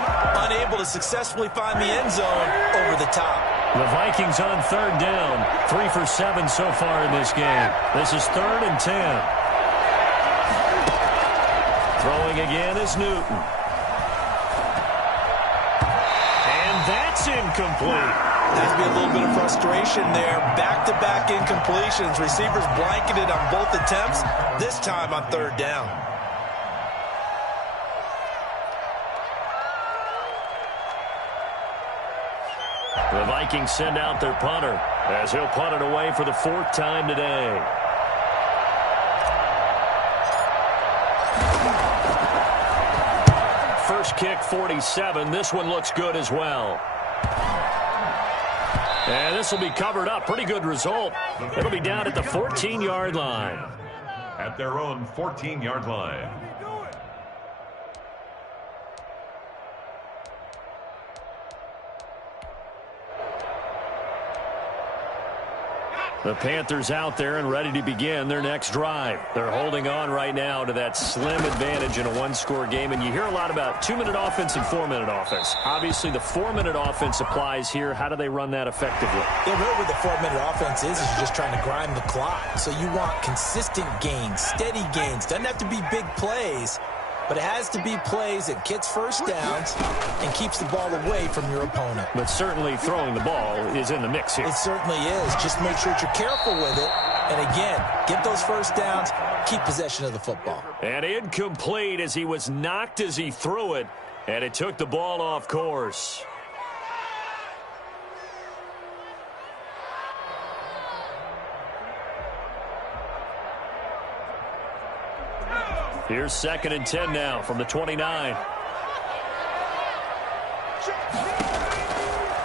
unable to successfully find the end zone over the top. The Vikings on 3rd down, 3 for 7 so far in this game. This is 3rd and 10. Throwing again is Newton. And that's incomplete. Has to be a little bit of frustration there. Back-to-back incompletions. Receivers blanketed on both attempts, this time on 3rd down. The Vikings send out their punter as he'll punt it away for the 4th time today. First kick, 47. This one looks good as well. And this will be covered up. Pretty good result. It'll be down at the 14-yard line. At their own 14-yard line. The Panthers out there and ready to begin their next drive. They're holding on right now to that slim advantage in a one-score game. And you hear a lot about 2-minute offense and 4-minute offense. Obviously, the 4-minute offense applies here. How do they run that effectively? Yeah, really what the 4-minute offense is you're just trying to grind the clock. So you want consistent gains, steady gains. Doesn't have to be big plays, but it has to be plays that gets first downs and keeps the ball away from your opponent. But certainly throwing the ball is in the mix here. It certainly is. Just make sure that you're careful with it. And again, get those first downs, keep possession of the football. And incomplete as he was knocked as he threw it, and it took the ball off course. Here's 2nd and 10 now from the 29.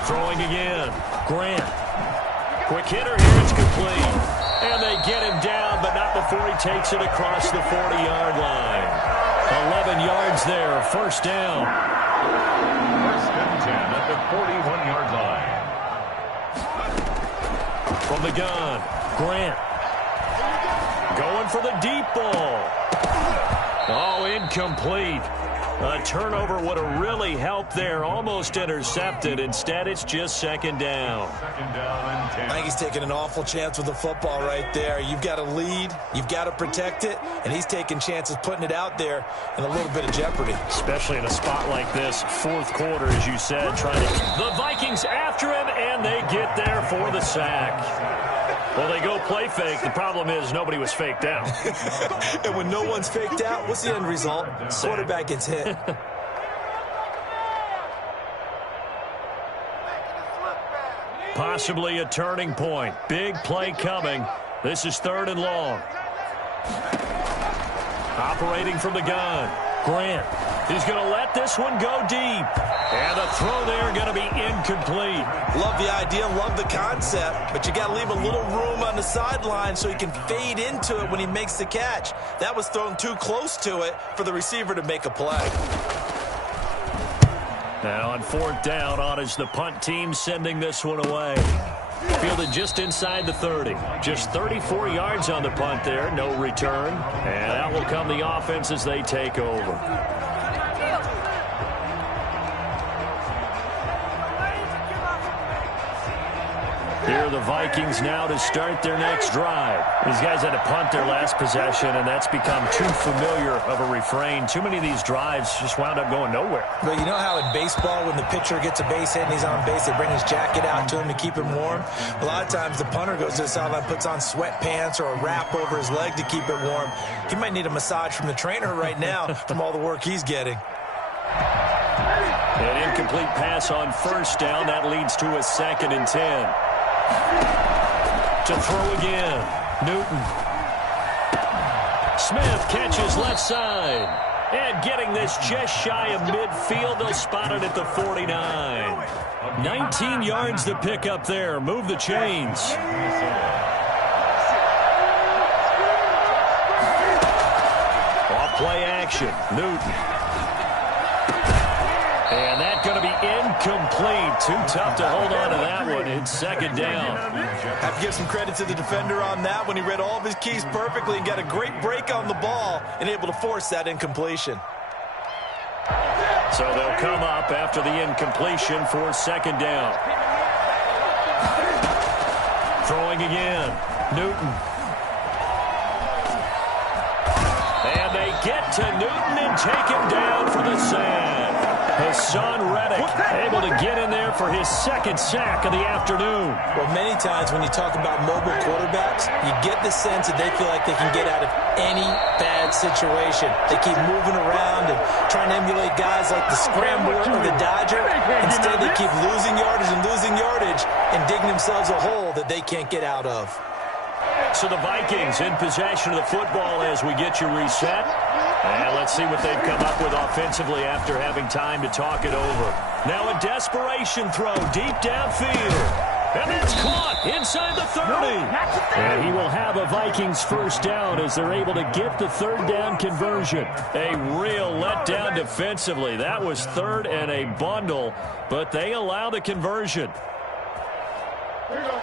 Throwing again. Grant. Quick hitter here. It's complete. And they get him down, but not before he takes it across the 40-yard line. 11 yards there. First down. First and 10 at the 41-yard line. From the gun. Grant. Going for the deep ball. Oh, incomplete. A turnover would have really helped there. Almost intercepted. Instead, it's just second down. Second down and 10. I think he's taking an awful chance with the football right there. You've got to lead. You've got to protect it. And he's taking chances putting it out there in a little bit of jeopardy. Especially in a spot like this, fourth quarter, as you said, trying to... The Vikings after him, and they get there for the sack. Well, they go play fake. The problem is nobody was faked out. And when no one's faked out, what's the end result? Quarterback gets hit. Possibly a turning point. Big play coming. This is 3rd and long. Operating from the gun. Grant. He's going to let this one go deep. And the throw there going to be incomplete. Love the idea, love the concept, but you got to leave a little room on the sideline so he can fade into it when he makes the catch. That was thrown too close to it for the receiver to make a play. And on 4th down, on is the punt team sending this one away. Fielded just inside the 30. Just 34 yards on the punt there. No return. And out will come the offense as they take over. Here are the Vikings now to start their next drive. These guys had to punt their last possession, and that's become too familiar of a refrain. Too many of these drives just wound up going nowhere. But you know how in baseball, when the pitcher gets a base hit and he's on base, they bring his jacket out to him to keep him warm? A lot of times the punter goes to the sideline, puts on sweatpants or a wrap over his leg to keep it warm. He might need a massage from the trainer right now from all the work he's getting. An incomplete pass on 1st down. That leads to a 2nd and 10. To throw again. Newton. Smith catches left side. And getting this just shy of midfield. They'll spot it at the 49. 19 yards to pick up there. Move the chains. Off play action. Newton. And that's going to be incomplete. Too tough to hold on to that one. It's 2nd down. Have to give some credit to the defender on that when he read all of his keys perfectly and got a great break on the ball and able to force that incompletion. So they'll come up after the incompletion for 2nd down. Throwing again. Newton. And they get to Newton and take him down for the sack. Hassan Reddick able to get in there for his 2nd sack of the afternoon. Well, many times when you talk about mobile quarterbacks, you get the sense that they feel like they can get out of any bad situation. They keep moving around and trying to emulate guys like the Scrambler or the Dodger. Instead, they keep losing yardage and digging themselves a hole that they can't get out of. So the Vikings in possession of the football as we get you reset. And let's see what they've come up with offensively after having time to talk it over. Now a desperation throw deep downfield. And it's caught inside the 30. And he will have a Vikings 1st down as they're able to get the 3rd down conversion. A real letdown defensively. That was 3rd and a bundle, but they allow the conversion.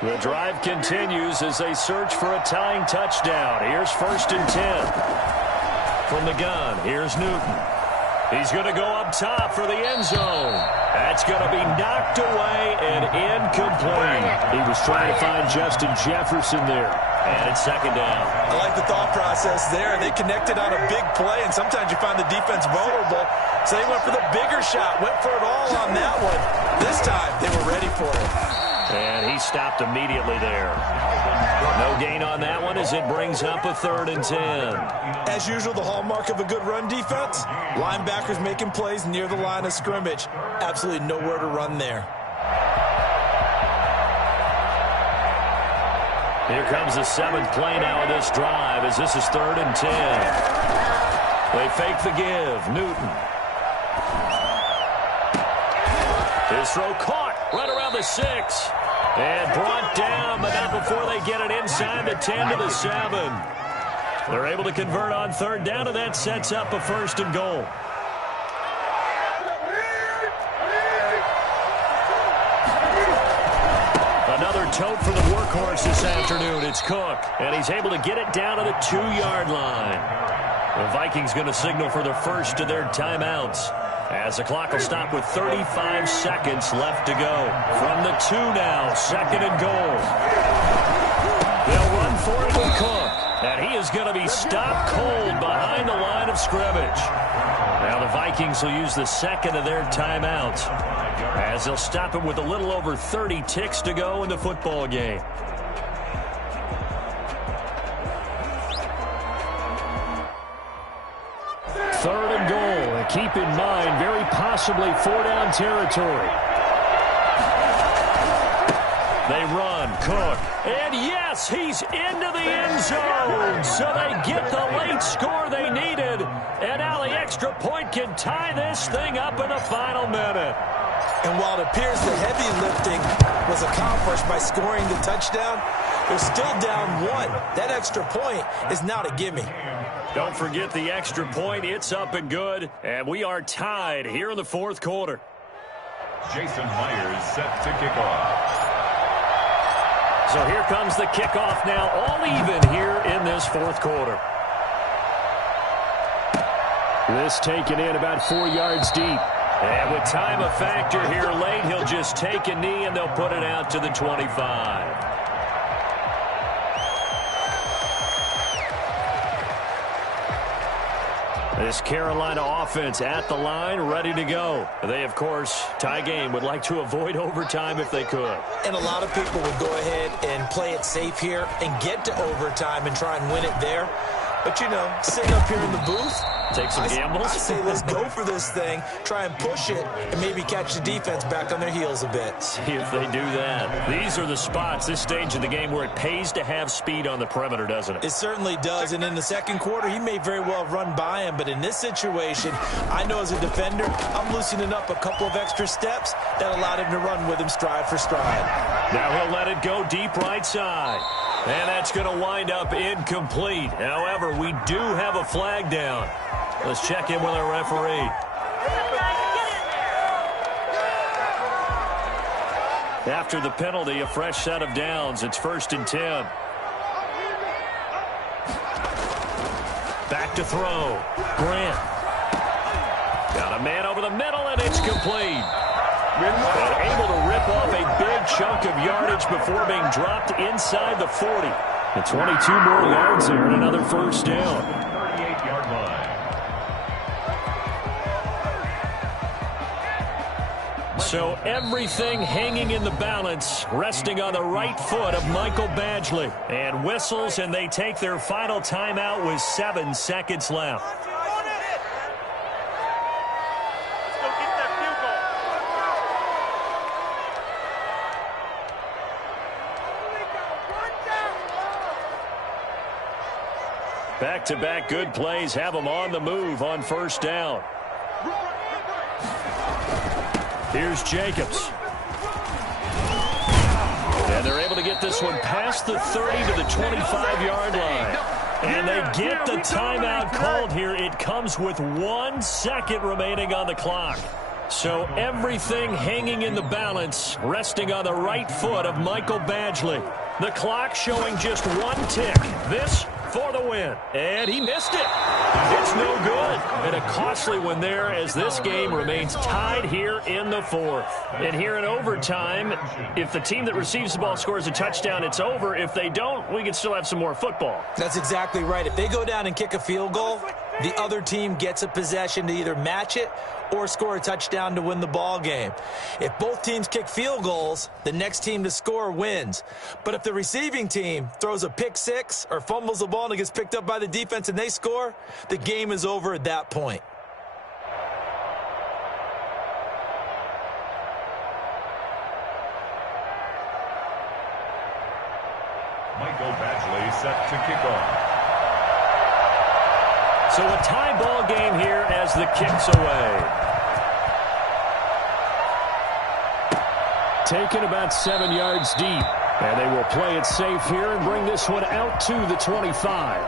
The drive continues as they search for a tying touchdown. Here's 1st and 10. From the gun, here's Newton. He's going to go up top for the end zone. That's going to be knocked away and incomplete. He was trying to find Justin Jefferson there. And it's 2nd down. I like the thought process there. They connected on a big play, and sometimes you find the defense vulnerable. So they went for the bigger shot, went for it all on that one. This time, they were ready for it. And he stopped immediately there. No gain on that one as it brings up a 3rd and 10. As usual, the hallmark of a good run defense, linebackers making plays near the line of scrimmage. Absolutely nowhere to run there. Here comes the 7th play now of this drive as this is 3rd and 10. They fake the give. Newton. His throw caught right around the 6. And brought down, but not before they get it inside the 10 to the 7. They're able to convert on 3rd down, and that sets up a 1st and goal. Another tote for the workhorse this afternoon. It's Cook, and he's able to get it down to the 2-yard line. The Vikings going to signal for the first of their timeouts, as the clock will stop with 35 seconds left to go. From the 2 now, 2nd and goal. They'll run for it with Cook, and he is going to be stopped cold behind the line of scrimmage. Now the Vikings will use the 2nd of their timeouts, as they'll stop him with a little over 30 ticks to go in the football game. Third and goal, and keep in mind, very possibly 4-down territory. They run, Cook, and yes, he's into the end zone. So they get the late score they needed, and now the extra point can tie this thing up in the final minute. And while it appears the heavy lifting was accomplished by scoring the touchdown, they're still down 1. That extra point is not a gimme. Don't forget the extra point. It's up and good, and we are tied here in the 4th quarter. Jason Myers set to kick off. So here comes the kickoff now, all even here in this 4th quarter. This taken in about 4 yards deep. And with time a factor here late, he'll just take a knee and they'll put it out to the 25. This Carolina offense at the line, ready to go. They, of course, tie game, would like to avoid overtime if they could. And a lot of people would go ahead and play it safe here and get to overtime and try and win it there. But, you know, sitting up here in the booth, take some gambles. I say let's go for this thing, try and push it, and maybe catch the defense back on their heels a bit. See if they do that. These are the spots, this stage of the game, where it pays to have speed on the perimeter, doesn't it? It certainly does, and in the 2nd quarter, he may very well run by him, but in this situation, I know as a defender, I'm loosening up a couple of extra steps that allowed him to run with him stride for stride. Now he'll let it go deep right side. And that's going to wind up incomplete. However, we do have a flag down. Let's check in with our referee. After the penalty, a fresh set of downs. It's 1st and 10. Back to throw. Grant. Got a man over the middle, and it's complete. And able to rip off a big chunk of yardage before being dropped inside the 40. The 22 more yards there and another first down. 38-yard line. So everything hanging in the balance, resting on the right foot of Michael Badgley. And whistles, and they take their final timeout with 7 seconds left. Back-to-back good plays have them on the move on first down. Here's Jacobs. And they're able to get this one past the 30 to the 25-yard line. And they get the timeout called here. It comes with 1 second remaining on the clock. So everything hanging in the balance, resting on the right foot of Michael Badgley. The clock showing just 1 tick. This for the win. And he missed it. It's no good. And a costly one there as this game remains tied here in the 4th. And here in overtime, if the team that receives the ball scores a touchdown, it's over. If they don't, we can still have some more football. That's exactly right. If they go down and kick a field goal, the other team gets a possession to either match it or score a touchdown to win the ball game. If both teams kick field goals, the next team to score wins. But if the receiving team throws a pick six or fumbles the ball and it gets picked up by the defense and they score, the game is over at that point. Michael Badgley set to kick off. So a tie ball game here as the kick's away. Taken about 7 yards deep. And they will play it safe here and bring this one out to the 25.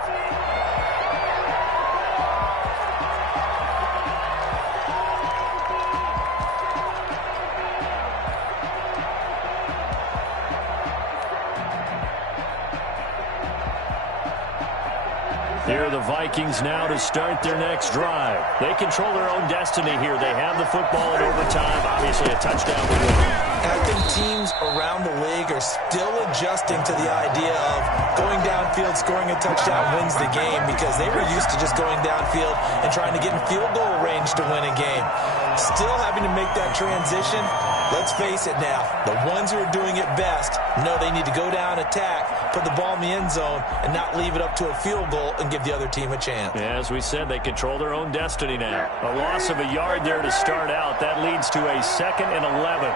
Here are the Vikings now to start their next drive. They control their own destiny here. They have the football in overtime. Obviously, a touchdown would win. I think teams around the league are still adjusting to the idea of going downfield, scoring a touchdown wins the game, because they were used to just going downfield and trying to get in field goal range to win a game. Still having to make that transition. Let's face it now, the ones who are doing it best know they need to go down, attack, put the ball in the end zone, and not leave it up to a field goal and give the other team a chance. Yeah, as we said, they control their own destiny now. A loss of a yard there to start out. That leads to a 2nd and 11.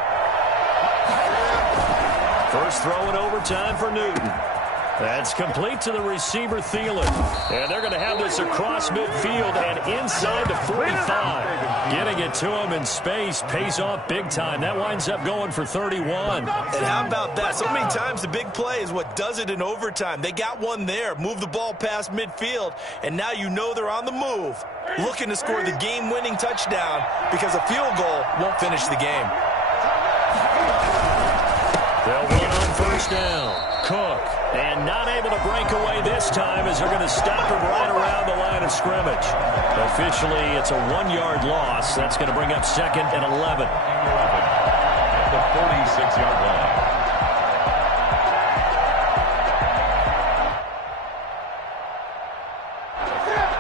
First throw in overtime for Newton. That's complete to the receiver, Thielen. And they're going to have this across midfield and inside the 45. Getting it to him in space pays off big time. That winds up going for 31. And how about that? So many times the big play is what does it in overtime. They got one there, move the ball past midfield, and now you know they're on the move, looking to score the game-winning touchdown, because a field goal won't finish the game. They'll run on first down. Cook. And not able to break away this time as they're going to stop him right around the line of scrimmage. Officially, it's a 1-yard loss. That's going to bring up 2nd and 11. At the 46-yard line.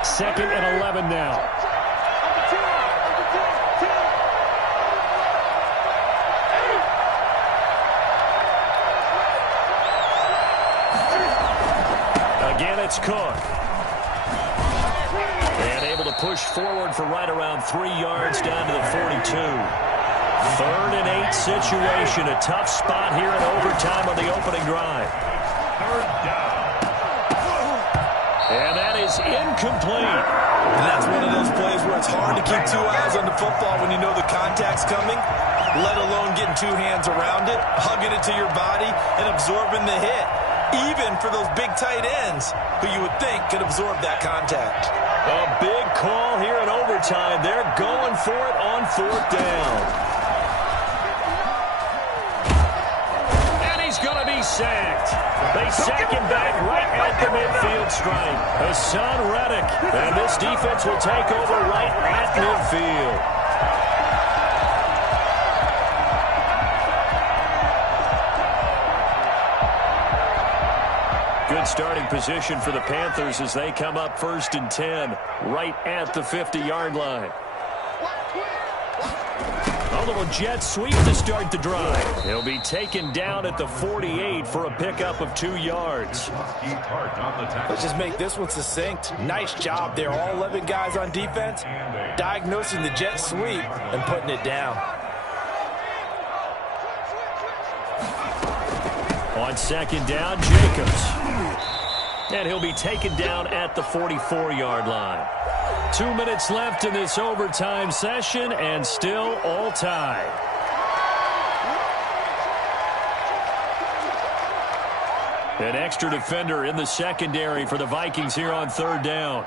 2nd and 11 now. Again, it's Cook. And able to push forward for right around 3 yards down to the 42. 3rd and 8 situation. A tough spot here in overtime on the opening drive. 3rd down. And that is incomplete. And that's one of those plays where it's hard to keep 2 eyes on the football when you know the contact's coming, let alone getting 2 hands around it, hugging it to your body, and absorbing the hit. Even for those big tight ends who you would think could absorb that contact. A big call here in overtime. They're going for it on 4th down. And he's going to be sacked. They sack him back right at the midfield stripe. Hassan Reddick. And this defense will take over right at midfield. Good starting position for the Panthers as they come up 1st and 10, right at the 50-yard line. A little jet sweep to start the drive. He'll be taken down at the 48 for a pickup of 2 yards. Let's just make this one succinct. Nice job there. All 11 guys on defense diagnosing the jet sweep and putting it down. On 2nd down, Jacobs. And he'll be taken down at the 44-yard line. 2 minutes left in this overtime session, and still all tied. An extra defender in the secondary for the Vikings here on 3rd down.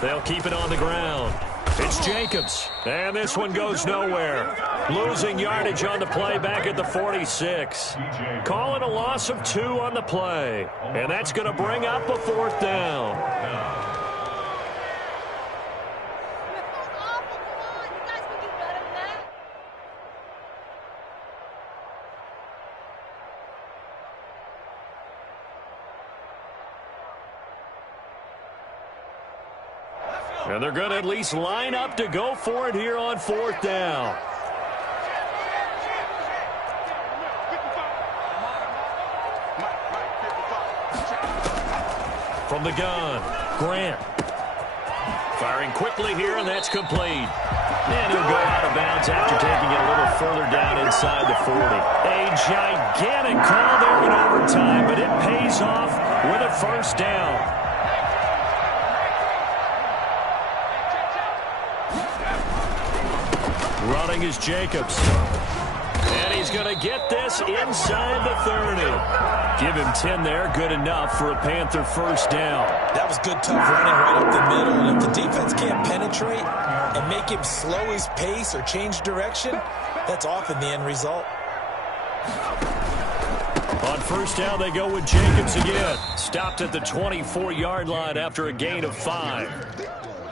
They'll keep it on the ground. It's Jacobs, and this one goes nowhere. Losing yardage on the play back at the 46. Calling a loss of 2 on the play, and that's going to bring up a 4th down. And they're going to at least line up to go for it here on 4th down. From the gun, Grant. Firing quickly here, and that's complete. And he'll go out of bounds after taking it a little further down inside the 40. A gigantic call there in overtime, but it pays off with a 1st down. Running is Jacobs. And he's going to get this inside the 30. Give him 10 there. Good enough for a Panther 1st down. That was good, tough running right up the middle. And if the defense can't penetrate and make him slow his pace or change direction, that's often the end result. On first down, they go with Jacobs again. Stopped at the 24-yard line after a gain of 5.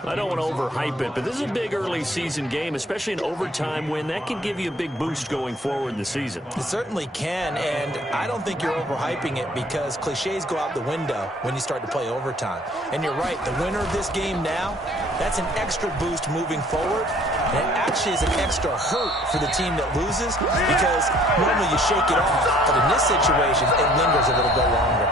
I don't want to overhype it, but this is a big early season game, especially an overtime win. That can give you a big boost going forward in the season. It certainly can, and I don't think you're overhyping it because cliches go out the window when you start to play overtime. And you're right, the winner of this game now, that's an extra boost moving forward. And it actually is an extra hurt for the team that loses because normally you shake it off, but in this situation, it lingers a little bit longer.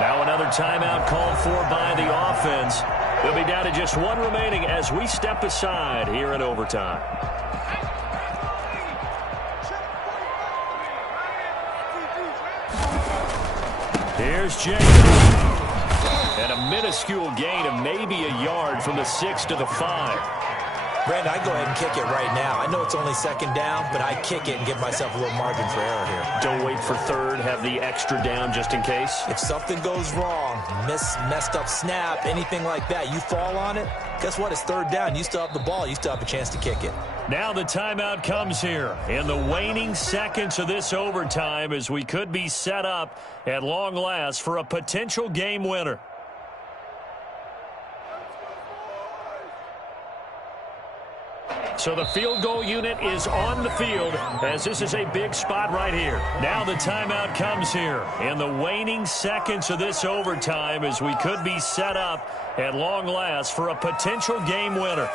Now another timeout called for by the offense. They'll be down to just one remaining as we step aside here in overtime. Here's Jacobs. And a minuscule gain of maybe a yard from the 6 to the 5. Brandon, I go ahead and kick it right now. I know it's only second down, but I kick it and give myself a little margin for error here. Don't wait for third. Have the extra down just in case. If something goes wrong, messed up snap, anything like that, you fall on it, guess what? It's third down. You still have the ball. You still have a chance to kick it. Now the timeout comes here in the waning seconds of this overtime as we could be set up at long last for a potential game winner. So the field goal unit is on the field as this is a big spot right here. Now the timeout comes here in the waning seconds of this overtime as we could be set up at long last for a potential game winner.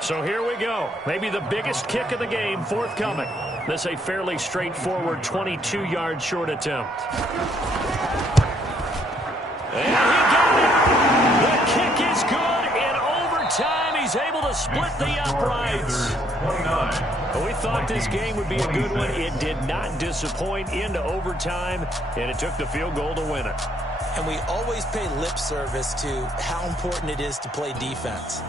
So here we go. Maybe the biggest kick of the game forthcoming. This is a fairly straightforward 22-yard short attempt. And he got it! The kick is good in overtime. He's able to split the uprights. We thought this game would be a good one. It did not disappoint into overtime, and it took the field goal to win it. And we always pay lip service to how important it is to play defense.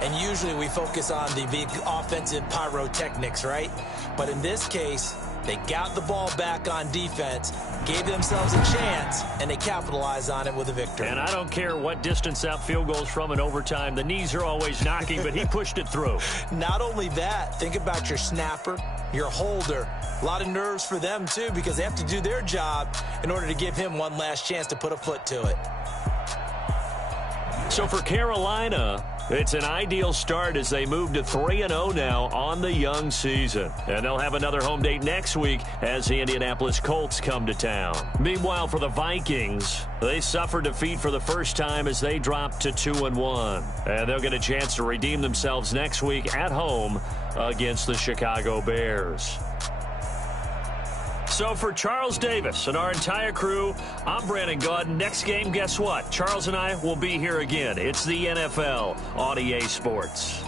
And usually we focus on the big offensive pyrotechnics, right? But in this case, they got the ball back on defense, gave themselves a chance, and they capitalized on it with a victory. And I don't care what distance that field goes from in overtime. The knees are always knocking, but he pushed it through. Not only that, think about your snapper, your holder. A lot of nerves for them, too, because they have to do their job in order to give him one last chance to put a foot to it. So for Carolina, it's an ideal start as they move to 3-0 now on the young season. And they'll have another home date next week as the Indianapolis Colts come to town. Meanwhile, for the Vikings, they suffered defeat for the first time as they dropped to 2-1. And they'll get a chance to redeem themselves next week at home against the Chicago Bears. So for Charles Davis and our entire crew, I'm Brandon Gaudin. Next game, guess what? Charles and I will be here again. It's the NFL on EA Sports.